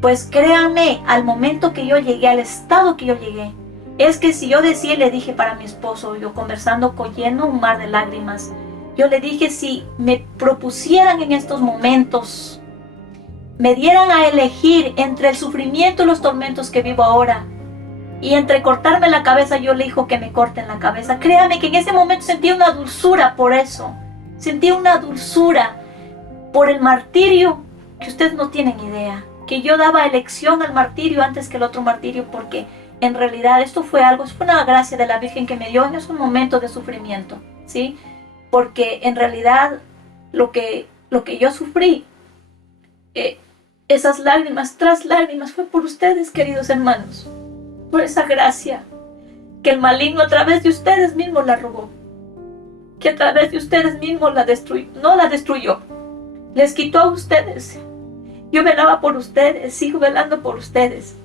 pues créanme, al momento que yo llegué, al estado que yo llegué, es que si yo decía, le dije para mi esposo, yo conversando con lleno un mar de lágrimas, yo le dije, si me propusieran en estos momentos, me dieran a elegir entre el sufrimiento y los tormentos que vivo ahora, y entre cortarme la cabeza, yo le digo que me corten la cabeza. Créanme que en ese momento sentí una dulzura por eso, sentí una dulzura por el martirio que ustedes no tienen idea, que yo daba elección al martirio antes que el otro martirio, porque en realidad esto fue una gracia de la Virgen que me dio en esos momentos de sufrimiento, ¿sí? Porque en realidad lo que yo sufrí, esas lágrimas tras lágrimas, fue por ustedes, queridos hermanos, por esa gracia que el maligno a través de ustedes mismos la robó, que a través de ustedes mismos no la destruyó, les quitó a ustedes. Yo velaba por ustedes, sigo velando por ustedes.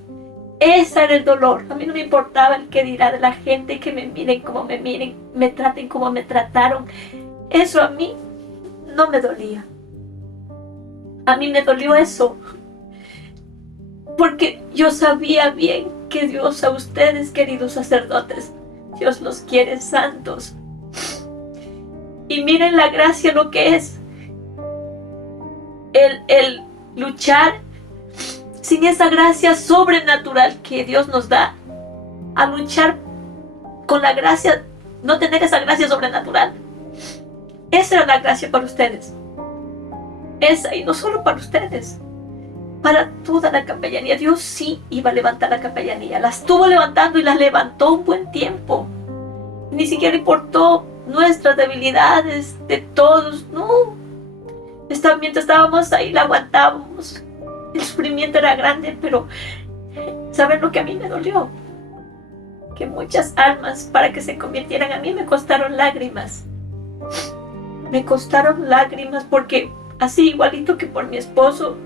Ese era el dolor. A mí no me importaba el que dirá de la gente, que me miren como me miren, me traten como me trataron. Eso a mí no me dolía. A mí me dolió eso, porque yo sabía bien que Dios a ustedes, queridos sacerdotes, Dios los quiere santos. Y miren la gracia, lo que es el luchar sin esa gracia sobrenatural que Dios nos da, a luchar con la gracia, no tener esa gracia sobrenatural. Esa era la gracia para ustedes. Esa, y no solo para ustedes, para toda la capellanía. Dios sí iba a levantar la capellanía, la estuvo levantando y la levantó un buen tiempo. Ni siquiera importó nuestras debilidades, de todos, no. Mientras estábamos ahí, la aguantábamos. El sufrimiento era grande, pero ¿saben lo que a mí me dolió? Que muchas almas, para que se convirtieran, a mí me costaron lágrimas. Me costaron lágrimas, porque así igualito que por mi esposo,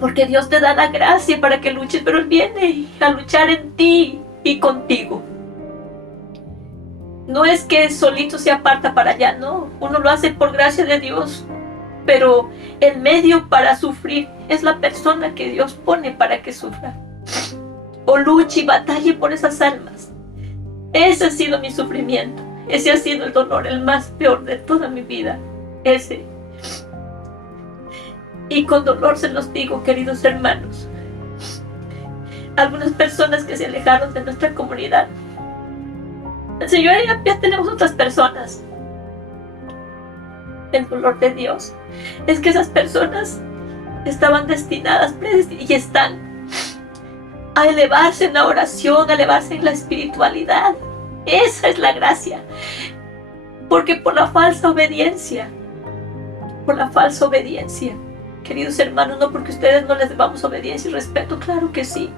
porque Dios te da la gracia para que luches, pero Él viene a luchar en ti y contigo. No es que solito se aparta para allá, no. Uno lo hace por gracia de Dios. Pero el medio para sufrir es la persona que Dios pone para que sufra. O luche y batalle por esas almas. Ese ha sido mi sufrimiento. Ese ha sido el dolor, el más peor de toda mi vida. Ese. Y con dolor se los digo, queridos hermanos. Algunas personas que se alejaron de nuestra comunidad. El Señor, ya tenemos otras personas. El dolor de Dios es que esas personas estaban destinadas y están a elevarse en la oración, a elevarse en la espiritualidad. Esa es la gracia. Porque por la falsa obediencia, queridos hermanos, no porque ustedes no les debamos obediencia y respeto, claro que sí,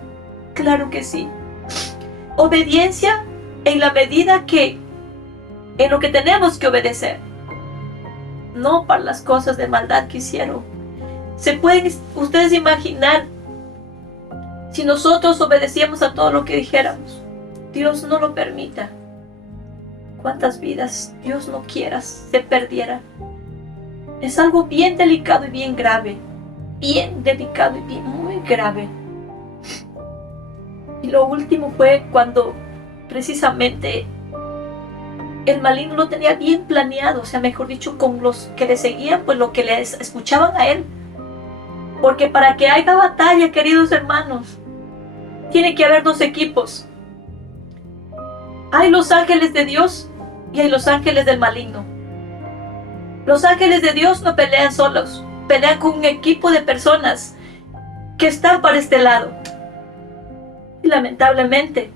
obediencia en la medida que, en lo que tenemos que obedecer, no para las cosas de maldad que hicieron. ¿Se pueden ustedes imaginar si nosotros obedecíamos a todo lo que dijéramos? Dios no lo permita. ¿Cuántas vidas Dios no quiera se perdieran? Es algo bien delicado y bien grave. Bien delicado y muy grave. Y lo último fue cuando precisamente el maligno lo tenía bien planeado, o sea, mejor dicho, con los que le seguían, pues lo que les escuchaban a él. Porque para que haya batalla, queridos hermanos, tiene que haber dos equipos. Hay los ángeles de Dios y hay los ángeles del maligno. Los ángeles de Dios no pelean solos, pelean con un equipo de personas que están para este lado. Y lamentablemente,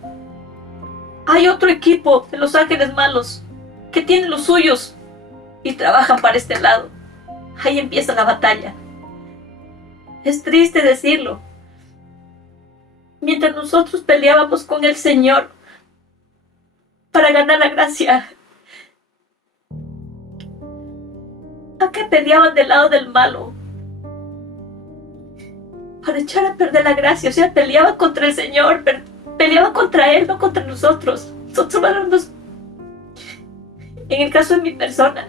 hay otro equipo de los ángeles malos que tienen los suyos y trabajan para este lado. Ahí empieza la batalla. Es triste decirlo. Mientras nosotros peleábamos con el Señor para ganar la gracia, acá peleaban del lado del malo para echar a perder la gracia. O sea, peleaban contra el Señor, peleaban contra Él, no contra nosotros. Nosotros éramos, en el caso de mi persona,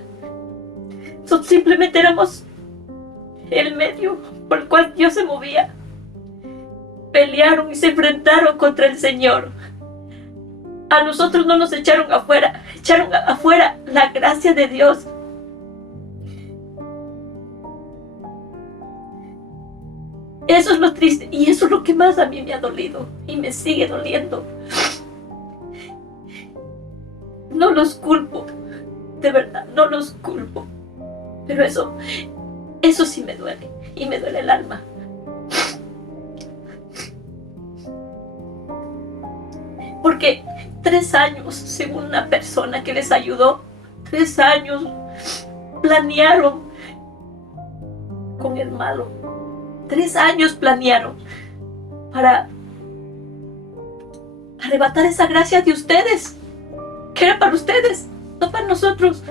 nosotros simplemente éramos el medio por el cual Dios se movía. Pelearon y se enfrentaron contra el Señor. A nosotros no nos echaron afuera la gracia de Dios. Eso es lo triste y eso es lo que más a mí me ha dolido y me sigue doliendo. No los culpo, de verdad, no los culpo. Pero eso sí me duele y me duele el alma. Porque 3 años, según una persona que les ayudó, 3 años planearon con el malo. 3 años planearon para arrebatar esa gracia de ustedes, que era para ustedes, no para nosotros.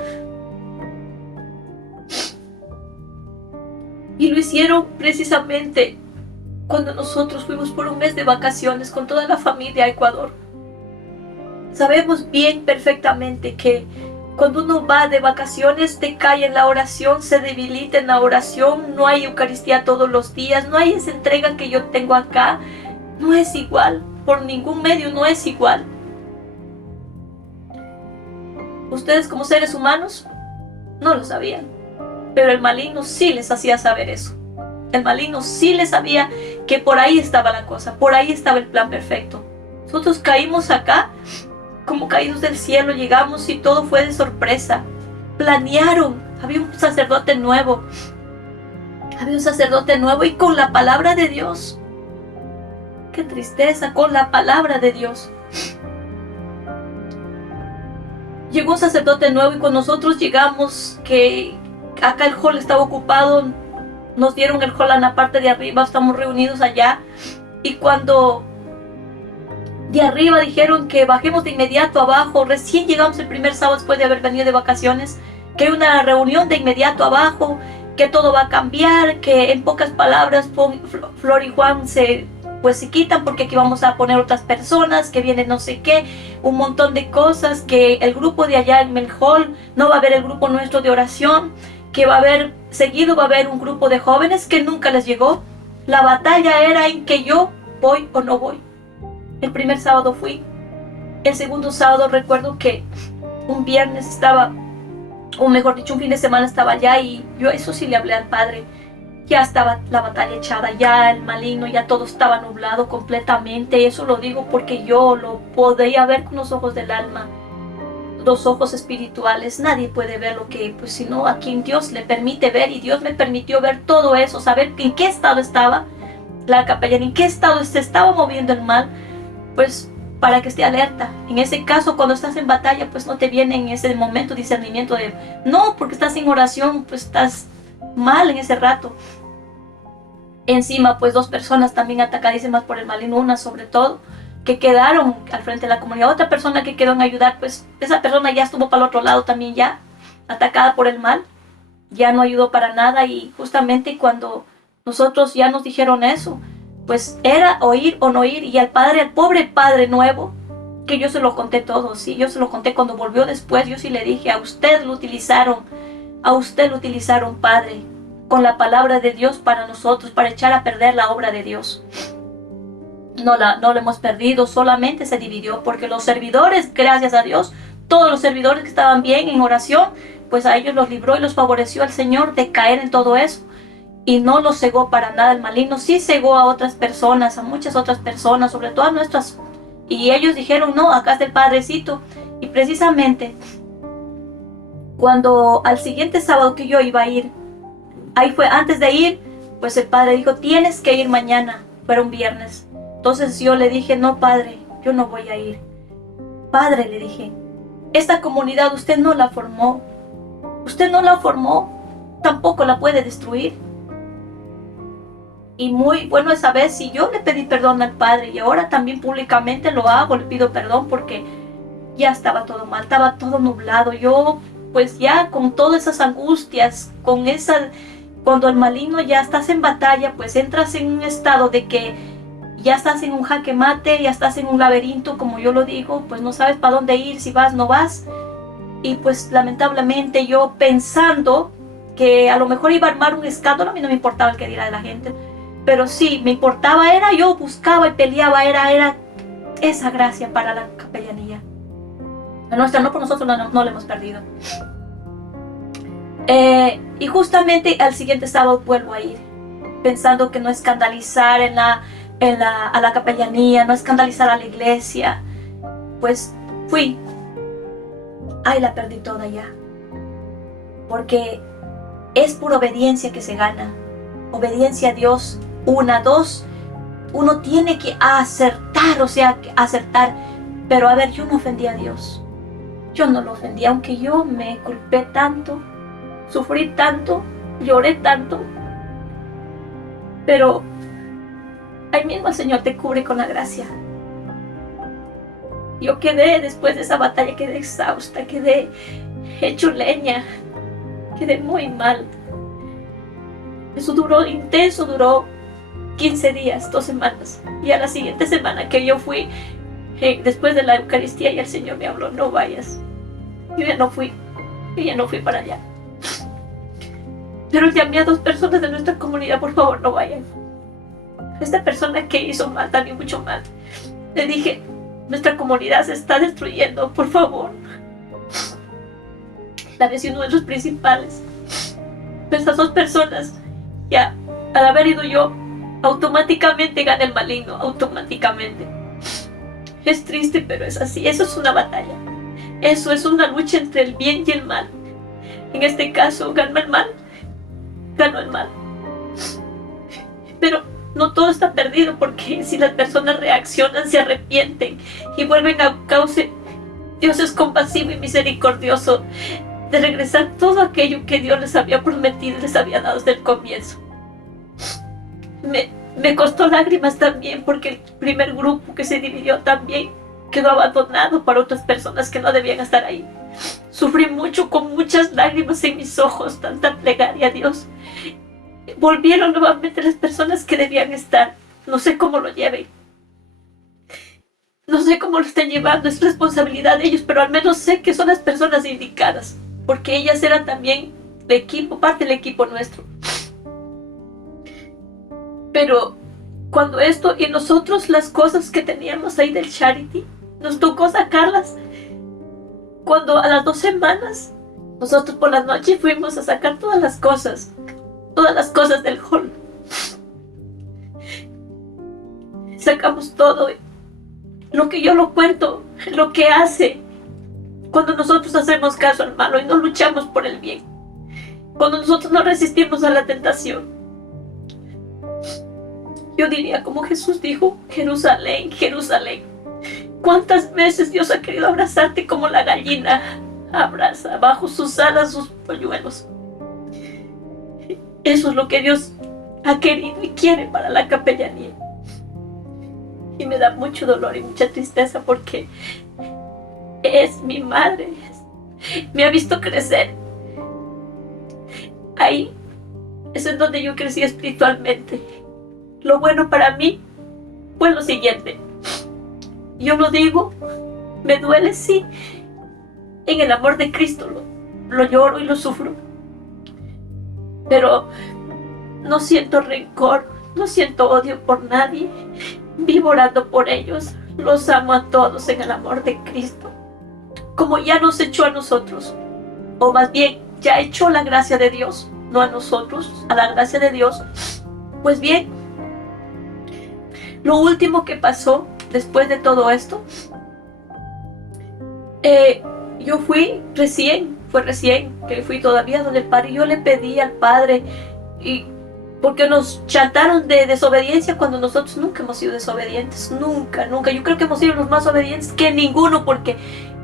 Y lo hicieron precisamente cuando nosotros fuimos por un mes de vacaciones con toda la familia a Ecuador. Sabemos bien perfectamente que cuando uno va de vacaciones decae en la oración, se debilita en la oración, no hay Eucaristía todos los días, no hay esa entrega que yo tengo acá, no es igual, por ningún medio no es igual. Ustedes como seres humanos no lo sabían, pero el maligno sí les hacía saber eso. El maligno sí les sabía que por ahí estaba la cosa, por ahí estaba el plan perfecto. Nosotros caímos acá como caídos del cielo, llegamos y todo fue de sorpresa. Planearon, había un sacerdote nuevo y con la palabra de Dios. Qué tristeza, con la palabra de Dios. Llegó un sacerdote nuevo y cuando nosotros llegamos, que acá el hall estaba ocupado, nos dieron el hall en la parte de arriba, estamos reunidos allá, y cuando de arriba dijeron que bajemos de inmediato abajo, recién llegamos el primer sábado después de haber venido de vacaciones, que hay una reunión de inmediato abajo, que todo va a cambiar, que en pocas palabras Flor y Juan se quitan porque aquí vamos a poner otras personas, que vienen no sé qué, un montón de cosas, que el grupo de allá en el hall no va a haber el grupo nuestro de oración, que va a haber un grupo de jóvenes que nunca les llegó. La batalla era en que yo voy o no voy. El primer sábado fui. El segundo sábado recuerdo que un viernes estaba, o mejor dicho, un fin de semana estaba allá y yo eso sí le hablé al Padre. Ya estaba la batalla echada, ya el maligno, ya todo estaba nublado completamente. Eso lo digo porque yo lo podía ver con los ojos del alma, los ojos espirituales. Nadie puede ver lo que, pues si no, a quien Dios le permite ver, y Dios me permitió ver todo eso, saber en qué estado estaba la capellana, en qué estado se estaba moviendo el mal, pues para que esté alerta. En ese caso, cuando estás en batalla, pues no te viene en ese momento discernimiento de, no, porque estás en oración, pues estás mal en ese rato. Encima, pues 2 personas también atacadísimas por el maligno, una sobre todo, que quedaron al frente de la comunidad. Otra persona que quedó en ayudar, pues esa persona ya estuvo para el otro lado también, ya atacada por el mal, ya no ayudó para nada. Y justamente cuando nosotros ya nos dijeron eso, pues era o ir o no ir. Y al pobre padre nuevo, que yo se lo conté todo, sí, yo se lo conté cuando volvió después, yo sí le dije, a usted lo utilizaron, Padre, con la palabra de Dios para nosotros, para echar a perder la obra de Dios. No la hemos perdido, solamente se dividió, porque los servidores, gracias a Dios, todos los servidores que estaban bien en oración, pues a ellos los libró y los favoreció el Señor de caer en todo eso. Y no los cegó para nada el maligno. Sí cegó a otras personas, a muchas otras personas, sobre todo a nuestras. Y ellos dijeron, no, acá está el Padrecito. Y precisamente, cuando al siguiente sábado que yo iba a ir, ahí fue, antes de ir, pues el Padre dijo, tienes que ir mañana, fue un viernes. Entonces yo le dije, no, Padre, yo no voy a ir. Padre, le dije, esta comunidad usted no la formó. Usted no la formó, tampoco la puede destruir. Y muy bueno esa vez, si yo le pedí perdón al Padre y ahora también públicamente lo hago, le pido perdón porque ya estaba todo mal, estaba todo nublado. Yo pues ya con todas esas angustias, con esa, cuando el maligno ya estás en batalla, pues entras en un estado de que ya estás en un jaque mate, ya estás en un laberinto, como yo lo digo, pues no sabes para dónde ir, si vas, no vas. Y pues lamentablemente yo pensando que a lo mejor iba a armar un escándalo, a mí no me importaba el que dirá de la gente, pero sí, me importaba, era yo buscaba y peleaba, era esa gracia para la capellanía. La nuestra no, por nosotros no la hemos perdido. Y justamente al siguiente sábado vuelvo a ir, pensando que no escandalizar a la capellanía, no escandalizar a la iglesia. Pues fui. Ay, la perdí toda ya. Porque es pura obediencia que se gana. Obediencia a Dios. 1, 2. Uno tiene que acertar, acertar. Pero a ver, yo no ofendí a Dios. Yo no lo ofendí, aunque yo me culpé tanto, sufrí tanto, lloré tanto. Pero ahí mismo el Señor te cubre con la gracia. Yo quedé, después de esa batalla, quedé exhausta, quedé hecho leña, quedé muy mal. Eso duró intenso, duró 15 días, 2 semanas. Y a la siguiente semana que yo fui, después de la Eucaristía, y el Señor me habló, no vayas. Yo ya no fui para allá. Pero llamé a 2 personas de nuestra comunidad, por favor, no vayan. Esta persona que hizo mal, también mucho mal, le dije, nuestra comunidad se está destruyendo, por favor. La vecina, uno de los principales. Estas 2 personas, ya, al haber ido yo, automáticamente gana el maligno, automáticamente. Es triste, pero es así. Eso es una batalla. Eso es una lucha entre el bien y el mal. En este caso, ganó el mal. Ganó el mal. Pero no todo está perdido, porque si las personas reaccionan, se arrepienten y vuelven a cauce, Dios es compasivo y misericordioso de regresar todo aquello que Dios les había prometido y les había dado desde el comienzo. Me costó lágrimas también, porque el primer grupo que se dividió también quedó abandonado para otras personas que no debían estar ahí. Sufrí mucho, con muchas lágrimas en mis ojos, tanta plegaria a Dios. Volvieron nuevamente las personas que debían estar. No sé cómo lo lleven. No sé cómo lo estén llevando, es responsabilidad de ellos, pero al menos sé que son las personas indicadas, porque ellas eran también de equipo, parte del equipo nuestro. Pero cuando esto, y nosotros las cosas que teníamos ahí del charity, nos tocó sacarlas. Cuando a las 2 semanas, nosotros por la noche fuimos a sacar todas las cosas del hall. Sacamos todo. Lo que yo lo cuento, lo que hace cuando nosotros hacemos caso al malo y no luchamos por el bien. Cuando nosotros no resistimos a la tentación. Yo diría como Jesús dijo, Jerusalén, Jerusalén, ¿cuántas veces Dios ha querido abrazarte como la gallina abraza bajo sus alas sus polluelos? Eso es lo que Dios ha querido y quiere para la capellanía. Y me da mucho dolor y mucha tristeza, porque es mi madre, me ha visto crecer. Ahí es en donde yo crecí espiritualmente. Lo bueno para mí fue lo siguiente. Yo lo digo, me duele, sí. En el amor de Cristo lo lloro y lo sufro. Pero no siento rencor, no siento odio por nadie. Vivo orando por ellos. Los amo a todos en el amor de Cristo. Como ya nos echó a nosotros. O más bien, ya echó la gracia de Dios. No a nosotros, a la gracia de Dios. Pues bien, lo último que pasó después de todo esto, yo fui recién que fui todavía donde el Padre. Yo le pedí al Padre, y porque nos chantaron de desobediencia cuando nosotros nunca hemos sido desobedientes, nunca. Yo creo que hemos sido los más obedientes que ninguno, porque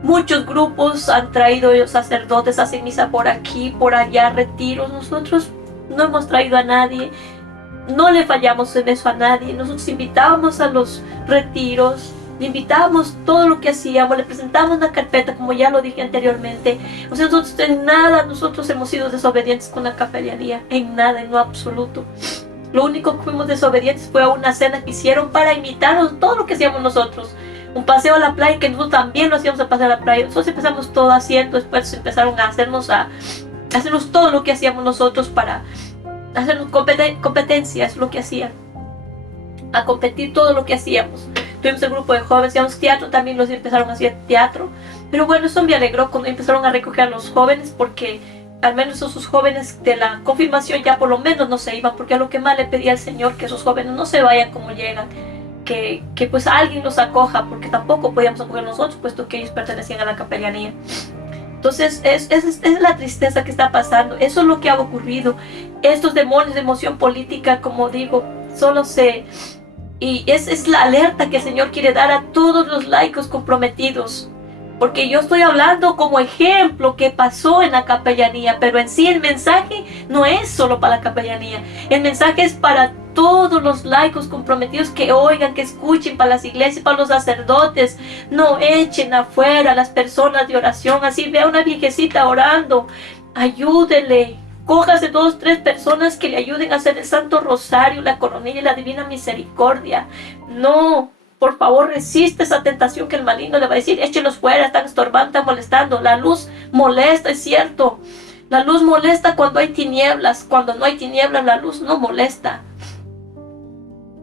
Muchos grupos han traído ellos sacerdotes, hacen misa por aquí, por allá, retiros. Nosotros no hemos traído a nadie, no le fallamos en eso a nadie. Nosotros invitábamos a los retiros, le invitábamos todo lo que hacíamos, le presentábamos una carpeta, como ya lo dije anteriormente. O sea, nosotros en nada, nosotros hemos sido desobedientes con la capellanía, en nada, en lo absoluto. Lo único que fuimos desobedientes fue a una cena que hicieron para imitarnos todo lo que hacíamos nosotros. Un paseo a la playa, que nosotros también lo hacíamos a pasear a la playa. Nosotros empezamos todo haciendo, después empezaron a hacernos todo lo que hacíamos nosotros para hacernos competencia, es lo que hacían. A competir todo lo que hacíamos. Tuvimos el grupo de jóvenes, hacíamos teatro, también los empezaron a hacer teatro. Pero bueno, eso me alegró cuando empezaron a recoger a los jóvenes, porque al menos esos jóvenes de la confirmación ya por lo menos no se iban, porque a lo que más le pedía al Señor, que esos jóvenes no se vayan como llegan. Que pues alguien los acoja, porque tampoco podíamos acoger nosotros, puesto que ellos pertenecían a la capellanía. Entonces es la tristeza que está pasando, eso es lo que ha ocurrido. Estos demonios de emoción política, como digo, y es la alerta que el Señor quiere dar a todos los laicos comprometidos. Porque yo estoy hablando como ejemplo que pasó en la capellanía, pero en sí el mensaje no es solo para la capellanía, el mensaje es para todos los laicos comprometidos, que oigan, que escuchen, para las iglesias, para los sacerdotes. No echen afuera a las personas de oración. Así vea una viejecita orando, ayúdele, cójase 2, 3 personas que le ayuden a hacer el Santo Rosario, la coronilla y la Divina Misericordia. No, por favor, resiste esa tentación que el maligno le va a decir: échenlos fuera, están estorbando, están molestando. La luz molesta, es cierto. La luz molesta cuando hay tinieblas. Cuando no hay tinieblas, la luz no molesta.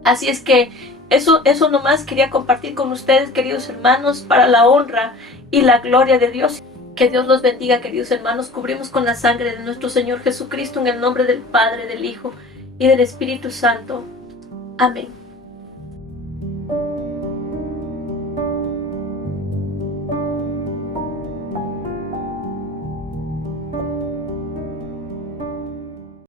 Así es que eso nomás quería compartir con ustedes, queridos hermanos, para la honra y la gloria de Dios. Que Dios los bendiga, queridos hermanos. Cubrimos con la sangre de nuestro Señor Jesucristo, en el nombre del Padre, del Hijo y del Espíritu Santo. Amén.